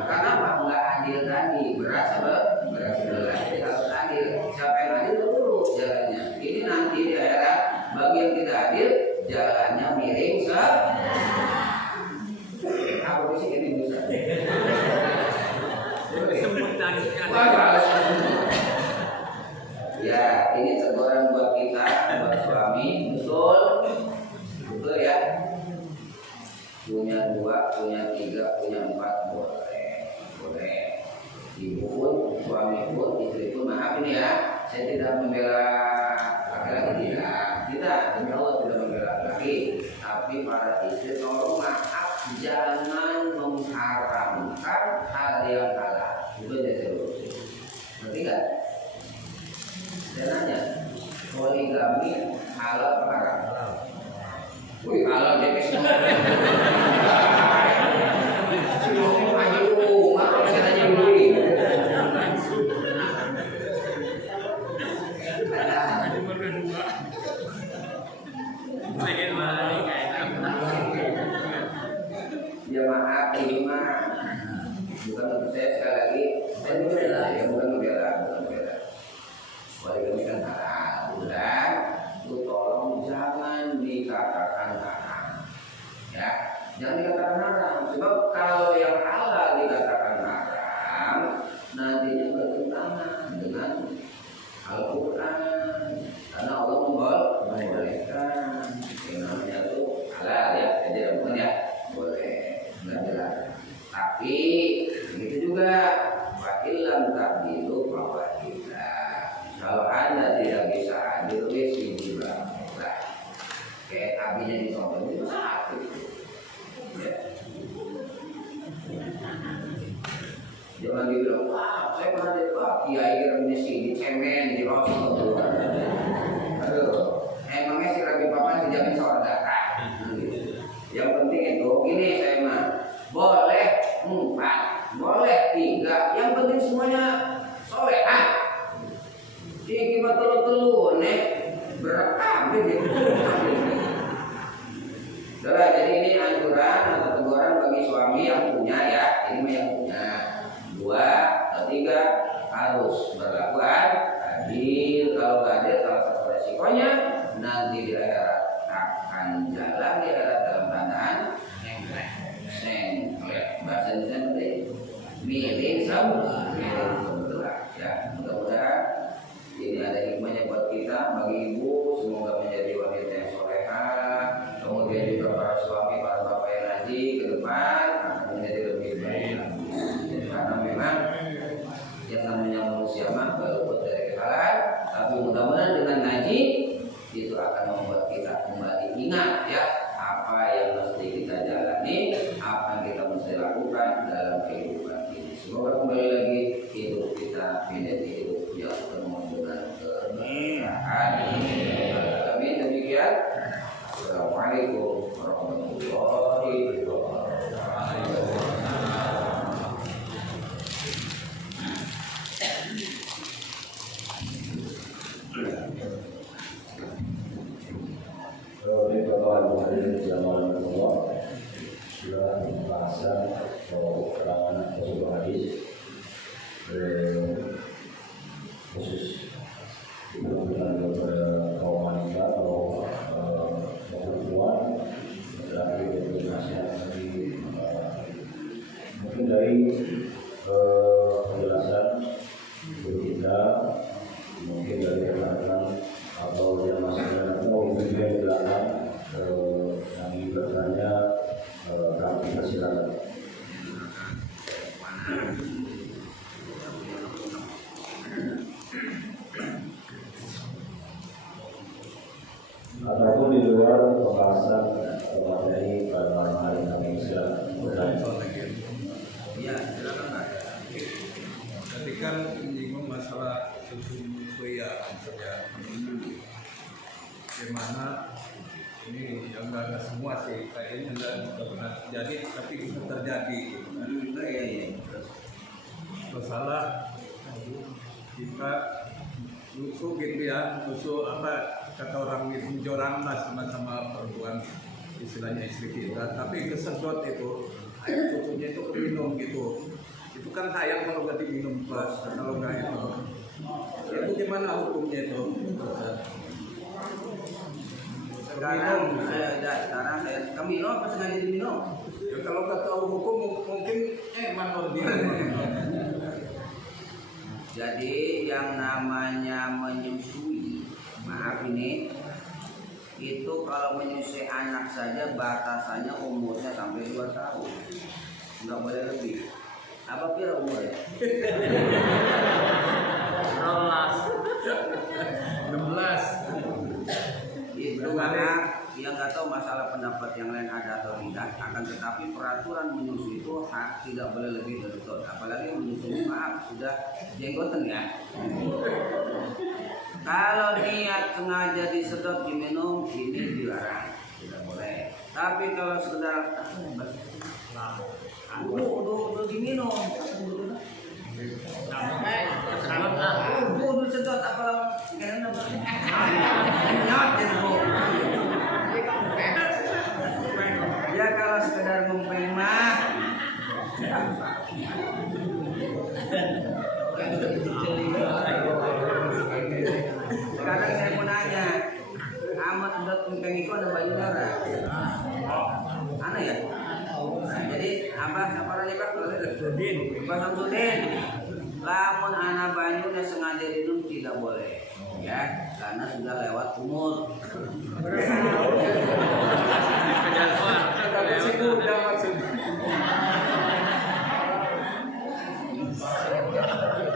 Karena apa? Nggak adil tadi, berat sebelah. Jadi harus adil. Siapa yang adil lurus jalannya. Ini nanti di daerah bagi yang tidak adil jalannya miring apa sih ini bisa? Ya, ini teguran buat kita, buat suami, betul ya. Punya 2, punya 3, punya 4 boleh. Ibu pun, suami pun, istri pun, maaf ini ya, saya tidak membela laki-laki tidak, demi Allah tidak membela laki, tapi para istri tolong maaf, jangan mengharamkan hal yang halal. Itu aja saya urusin. Ngerti nggak? Saya nanya, poligami halal atau haram? Wih, halal jadi semua. Aduh, maaf saya tanya dulu. Ya maaf, ini mah bukan untuk saya sekali lagi. Saya membela, ya bukan membela. Poligami kan haram, bukan? Itu tolong jangan dikatakan haram, ya, jangan dikatakan haram. Sebab kalau yang halal dikatakan haram, nantinya bertentangan dengan Al-Quran. Karena Allah membolehkan yang namanya itu halal ya, jadi bukan ya boleh. Jelas. Tapi begitu juga wakilam ta'dilu fawahillah. Kalau Anda tidak bisa adil, sini lah. Kayak abinya ditonton itu satu. Ya. Jangan dibilang, wah saya pernah lihat Pak Kiai remisi di cemen di Rasul. Aduh, emangnya si Rabi Papan dijamin sorga? Yang penting itu gini saya mah boleh 4, boleh 3, yang penting semuanya soleh. Iki betul-betul nih berekam gitu. Jadi ini anjuran atau teguran bagi suami yang punya ya, ini mah yang punya. 2 atau 3 harus berlaku adil. kalau nggak ada salah satu resikonya nanti di akhirat akan jalan di akhirat dalam keadaan sengklek. Bahasa Indonesia miring sabun ya. Mudah-mudahan ini ada hikmahnya buat kita, bagi ibu semoga menjadi wanita yang solehah, kemudian juga para suami, para bapak yang ngaji ke depan akan menjadi lebih baik karena memang yang namanya manusia mah walaupun dari kesalahan, tapi mudah-mudahan dengan ngaji itu akan membuat kita kembali ingat ya apa yang mesti kita jalani, apa yang kita mesti lakukan dalam kehidupan ini. Semoga kembali lagi hidup kita menjadi hidup yang penuh dengan keberkahan. Amin. Demikian. Assalamualaikum warahmatullahi wabarakatuh. Sudah pembahasan atau keterangan atau sebuah hadis khusus diperlukan kepada kaum wanita atau perempuan laki-laki dan nasihat dari mungkin dari penjelasan kita mungkin dari keterangan atau yang masih ada atau video di belakang yang bertanya kami persilakan. Ataupun di luar pembahasan materi pada malam hari kami silakan. Ya, silakan Pak. Tadi kan menyinggung masalah susu soya misalnya. Bagaimana ini yang nggak semua sih kayaknya nggak pernah terjadi tapi bisa terjadi. Masalah kita susu gitu ya, susu apa kata orang itu jorang lah sama perempuan istilahnya istri kita, tapi kesedot itu air susunya itu minum gitu. Itu kan sayang kalau nggak diminum pas, kalau nggak itu gimana hukumnya itu? Sekarang saya minum apa sengaja diminum? Ya, kalau nggak tahu hukum mungkin manor dia. Jadi yang namanya menyusui, maaf ini, itu kalau menyusui anak saja batasannya umurnya sampai 2 tahun, nggak boleh lebih. Apa kira umurnya? 16. Itu karena yang nggak tahu masalah pendapat yang lain ada atau tidak, akan tetapi peraturan menyusui itu tidak boleh lebih dari itu. Apalagi menyusui, maaf, sudah jenggoten ya. Kalau niat sengaja disedot diminum ini dilarang, tidak boleh. Tapi kalau sekedar udah diminum, udah sedot apa ya kalau sekedar ngumpeng mah sekarang saya mau nanya, amat sedot ngumpeng itu ada bajunya ora? Aneh ya? Nah, jadi apa siapa orangnya Pak? Pak Samsudin. Lamun anak banyunya sengaja minum tidak boleh, ya, karena sudah lewat umur.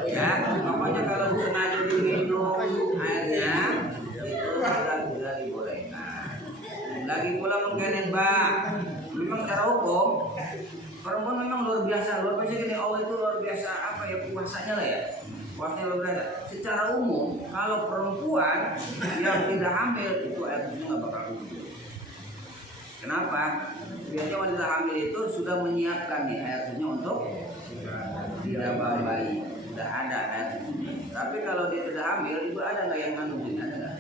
Ya, pokoknya kalau sengaja diminum airnya itu sudah dibolehkan. Lagi pula mungkin Mbak, memang secara hukum perempuan memang luar biasa gini, Allah itu luar biasa apa ya kuasanya lah ya, kuasanya luar biasa. Secara umum kalau perempuan yang tidak hamil itu air susunya nggak bakal kudu. Kenapa? Biasanya wanita hamil itu sudah menyiapkan nih air susunya untuk tidak bayi, tidak ada air susunya. Tapi kalau dia tidak hamil, ibu ada nggak yang ngandung ini? Ada nggak?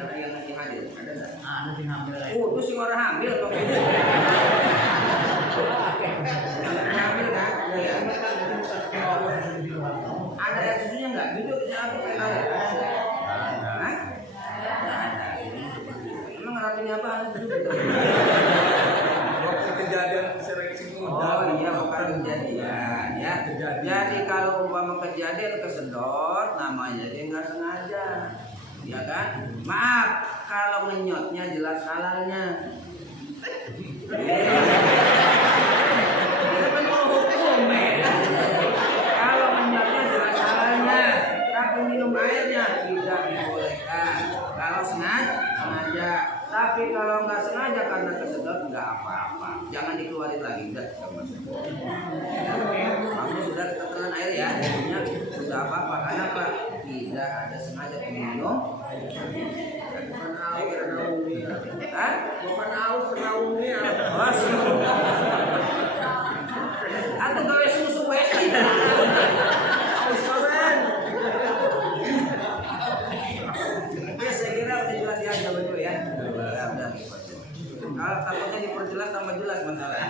Yang nanti hadir ada nggak? Ada sih hamil. Itu sih orang hamil kok ini. Hamil kan? Ya. Ada air susunya nggak? Jujur saya aku pengen tahu. ini apa? Waktu kejadian seleksi muda. Oh iya, bukan kejadian ya. Jadi kalau umpama kejadian kesedot, namanya dia nggak sengaja, ya kan? Maaf, kalau ngenyotnya jelas halalnya. Kita kan mau hukum, kalau ngenyotnya jelas halalnya, tapi minum airnya tidak dibolehkan. Kalau sengaja, tapi kalau nggak sengaja karena kesedot nggak apa-apa. Jangan dikeluarin lagi, udah. Kamu sudah ketetelan air ya, jadinya sudah apa-apa. Karena apa? Tidak ada sengaja minum. Bukan aus, raungnya. Hah? Bukan aus, raungnya. Atau gawe susu wesi. Aus keren. Ya saya kira udah jelas ya, coba dulu ya. Udah. Kalau takutnya diperjelas tambah jelas masalah.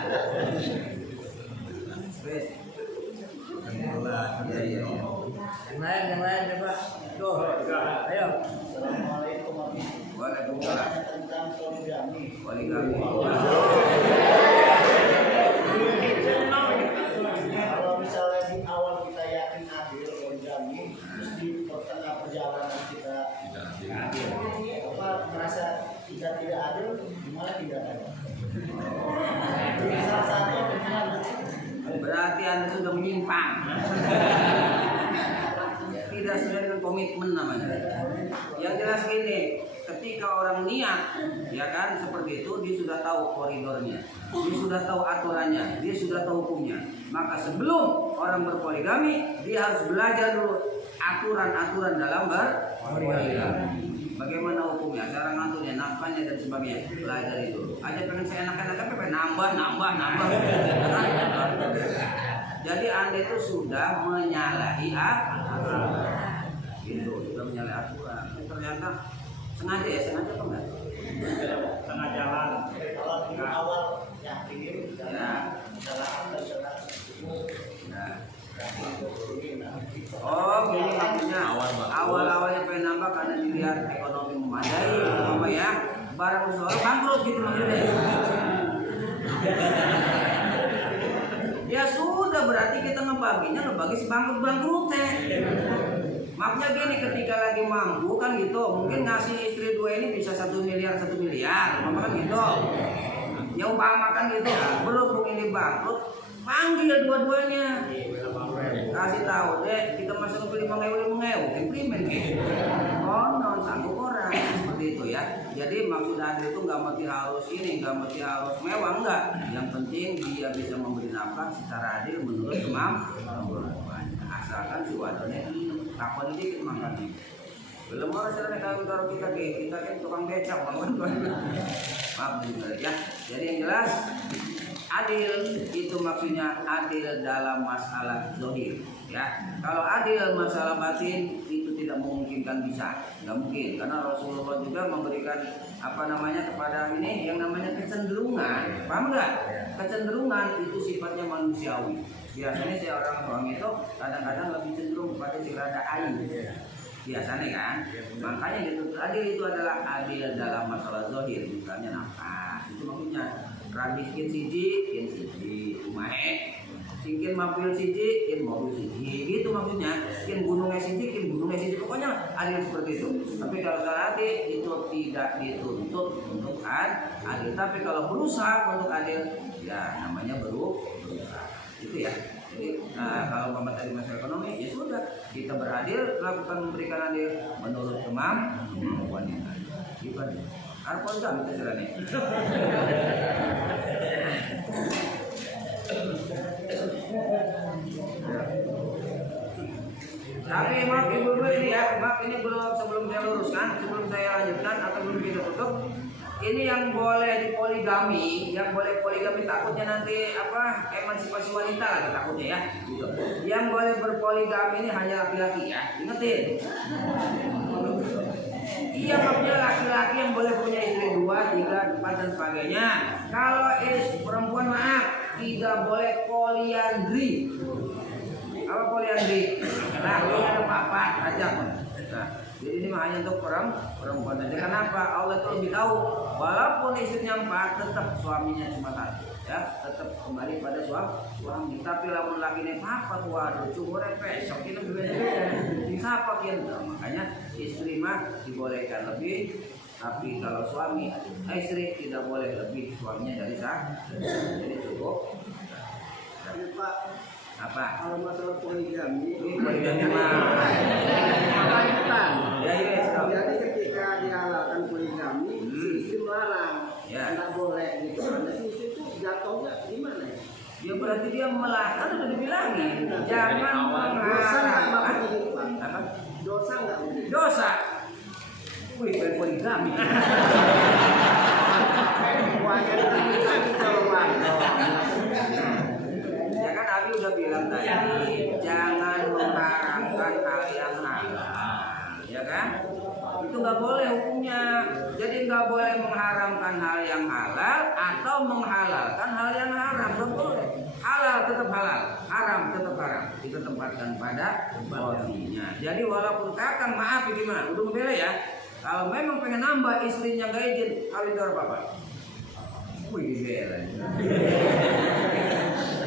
Wes. Iya. Yang lain coba. Tuh, ayo. Assalamualaikum warahmatullahi Waalaikumsalam. tentang poligami. Poligami. Kalau misalnya di awal kita yakin adil poligami, terus di tengah perjalanan kita apa merasa kita tidak adil, gimana tidak adil? Salah satu gimana? Berarti Anda sudah menyimpang. Tidak sesuai dengan komitmen namanya. Yang jelas gini, ketika orang niat, ya kan seperti itu, dia sudah tahu koridornya, dia sudah tahu aturannya, dia sudah tahu hukumnya. Maka sebelum orang berpoligami, dia harus belajar dulu aturan-aturan dalam berpoligami. Bagaimana hukumnya, cara ngaturnya, nafkahnya dan sebagainya, pelajari dulu. Aja pengen saya enak-enak, tapi pengen nambah. Jadi Anda itu sudah menyalahi aturan. Itu sudah menyalahi aturan. Ternyata sengaja apa enggak? Tengah jalan. Kalau di awal yakin Ya. kesalahan dan kesalahan Nah. Oh, gini maksudnya. Awal-awalnya pengen nambah karena dilihat ekonomi memadai, apa ya? Barang usaha bangkrut gitu maksudnya. Ya sudah, berarti kita ngebagi si bangkrut-bangkrutnya. Maksudnya gini, ketika lagi mampu kan gitu, mungkin ngasih istri dua ini bisa 1 miliar, umpama kan gitu. Ya umpama kan gitu, berhubung ini bangkrut, panggil dua-duanya, kasih tahu deh, kita masuk ke 5.000, implement gitu. Oh, non sanggup orang seperti itu ya. Jadi maksud adil itu nggak mesti harus ini, nggak mesti harus mewah, enggak. Yang penting dia bisa memberi nafkah secara adil menurut kemampuan. Asalkan si wadonnya takon dikit makannya. Belum orang sering kalau kita kan tukang becak, maaf ya. Jadi yang jelas adil itu maksudnya adil dalam masalah zahir ya. Kalau adil masalah batin itu tidak memungkinkan bisa, nggak mungkin, karena Rasulullah juga memberikan kepada ini yang namanya kecenderungan, paham nggak? Kecenderungan itu sifatnya manusiawi. Biasanya si orang itu kadang-kadang lebih cenderung kepada si rada ain. Biasanya kan, makanya gitu adil itu adalah adil dalam masalah zahir, misalnya nafkah, itu maksudnya rabi siji, umahe, singkin mobil siji, mobil siji, gitu maksudnya, gunungnya siji, pokoknya adil seperti itu. Tapi kalau salah hati itu tidak dituntut untuk adil, tapi kalau berusaha untuk adil, ya namanya berusaha, itu ya. Jadi kalau tadi masalah ekonomi, ya sudah kita beradil, lakukan memberikan adil menurut kemampuan yang ada. Gimana? Arpon kami terserahnya. Tapi maaf ibu ini ya, maaf ini belum, sebelum saya luruskan, sebelum saya lanjutkan atau belum kita tutup. Ini yang boleh dipoligami, yang boleh poligami takutnya nanti emansipasi wanita lah takutnya ya. Gitu. Yang boleh berpoligami ini hanya laki-laki ya, ingetin. Iya maksudnya laki-laki yang boleh punya istri 2, 3, 4 dan sebagainya. Kalau perempuan maaf tidak boleh poliandri. Apa poliandri? Laki ada 4 aja. Nah, Jadi ini hanya untuk perempuan. Jadi kenapa Allah itu lebih tahu? Walaupun istrinya 4, tetap suaminya cuma 1. Ya, tetap kembali pada suami. Tapi lamun lagi nih apa tuh waduh cumurnya pesok ini beda-beda. Siapa kian? Makanya istri mah dibolehkan lebih, tapi kalau suami istri tidak boleh lebih suaminya dari sah. Jadi cukup. Tapi Pak, Apa? kalau masalah poligami, Poligami mah. kebaikan. Ya iya. Jadi ketika dihalalkan poligami, si istri melarang, Ya. nggak boleh gitu. Nah, si istri itu jatuhnya gimana ya? Ya berarti dia melarang, udah dibilangin. Jangan Dosa nggak mengharapkan. Bapak begitu Pak? Apa? Dosa nggak begitu? Dosa. Wih, poligami. Wajar tapi kalau wajar. Ya kan Abi udah bilang tadi, jangan mengharamkan hal yang halal, ya kan? Itu nggak boleh hukumnya. Jadi nggak boleh mengharamkan hal yang halal atau menghalalkan hal yang haram. Nggak boleh. Halal tetap halal, haram tetap haram. Itu tempatkan pada porsinya. Jadi walaupun kakang maaf ini mah, udah membela ya. Kalau memang pengen nambah istrinya nggak izin, kawin dengan bapak. Wih, dibela.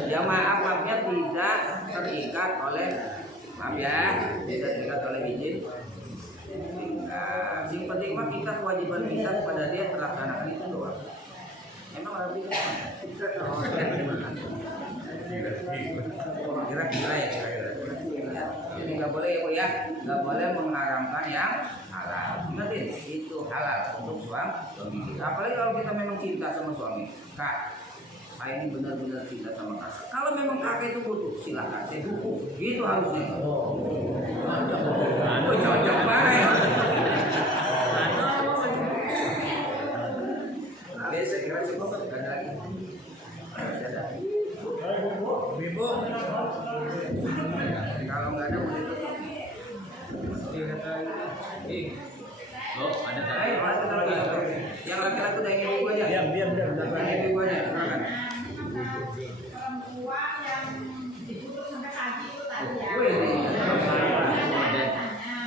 Ya maafnya tidak terikat oleh tidak terikat oleh izin. Yang penting mah kita kewajiban kita kepada dia terlaksanakan itu doang. Emang harus kira-kira ya kira-kira. Jadi nggak boleh ya Bu ya, nggak boleh mengharamkan yang halal. Ingatin itu halal untuk suami kita. Apalagi kalau kita memang cinta sama suami, Kak. Ini benar-benar cinta sama kakak. Kalau memang kakak itu butuh, silakan saya dukung. Gitu harusnya. Cocok banget. Biasa kira cukup ada lagi. Bibu. Kalau nggak ada boleh tutup. Oh, ada tadi. Ayo, ada lagi. Yang laki-laki udah ingin ibu aja. Diam. Udah ingin ibu aja. Silakan. Perempuan yang diputus sampai kaki itu tadi ya. Wih.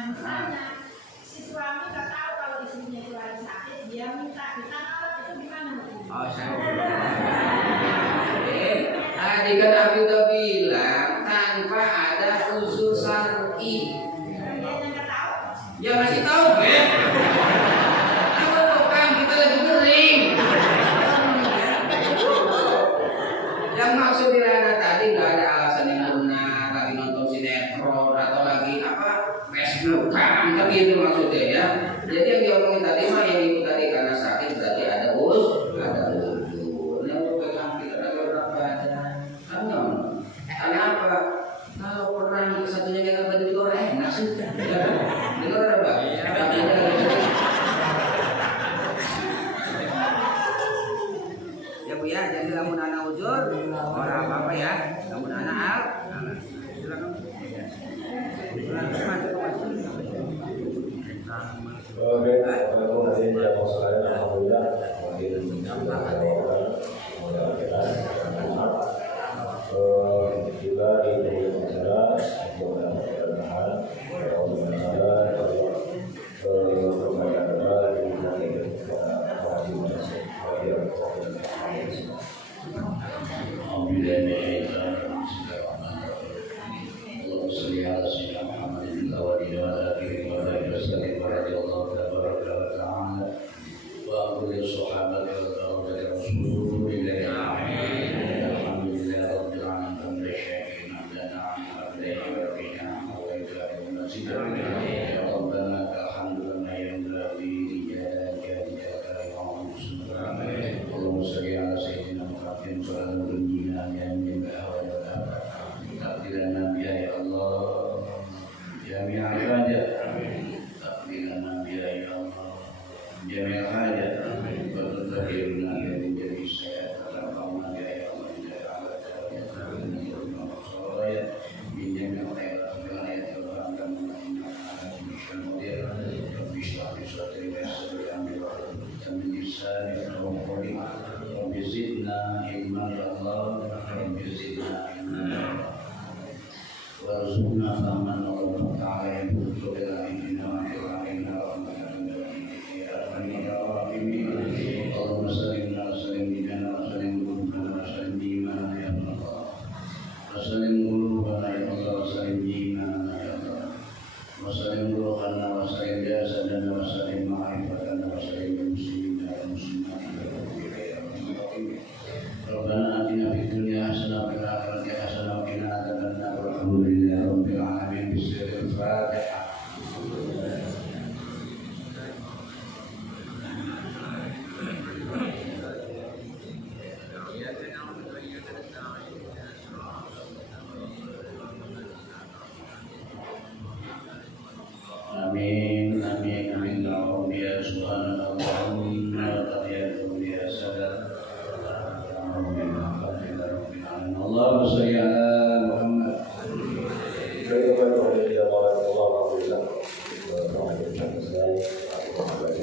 Misalnya si suami nggak tahu kalau istrinya itu lagi sakit, dia minta ditangkap itu gimana? Oh, tadi kan Abi udah bilang tanpa ada unsur syar'i. Dia nggak tahu. Ya masih tahu, Ben. Apa bukan kita lagi kering. Yang maksud Dirana tadi nggak ada alasan yang benar, lagi nonton sinetron atau lagi apa Facebookan, begitu maksudnya ya. Jadi yang diomongin tadi mah yang ibu tadi karena sakit berarti ada unsur. Yang pegang kita ada berapa ada. Karena apa? Kalau pernah satunya kita tadi juga enak sih. Dengar ada Pak? Ya Bu ya, jadi lamun anak ujur, orang apa ya? Lamun anak al, silakan. Oke, kemudian yang mau sekalian alhamdulillah juga di acara mudah-mudahan warzuqna faman Allah ta'ala yang berdoa ila Baik.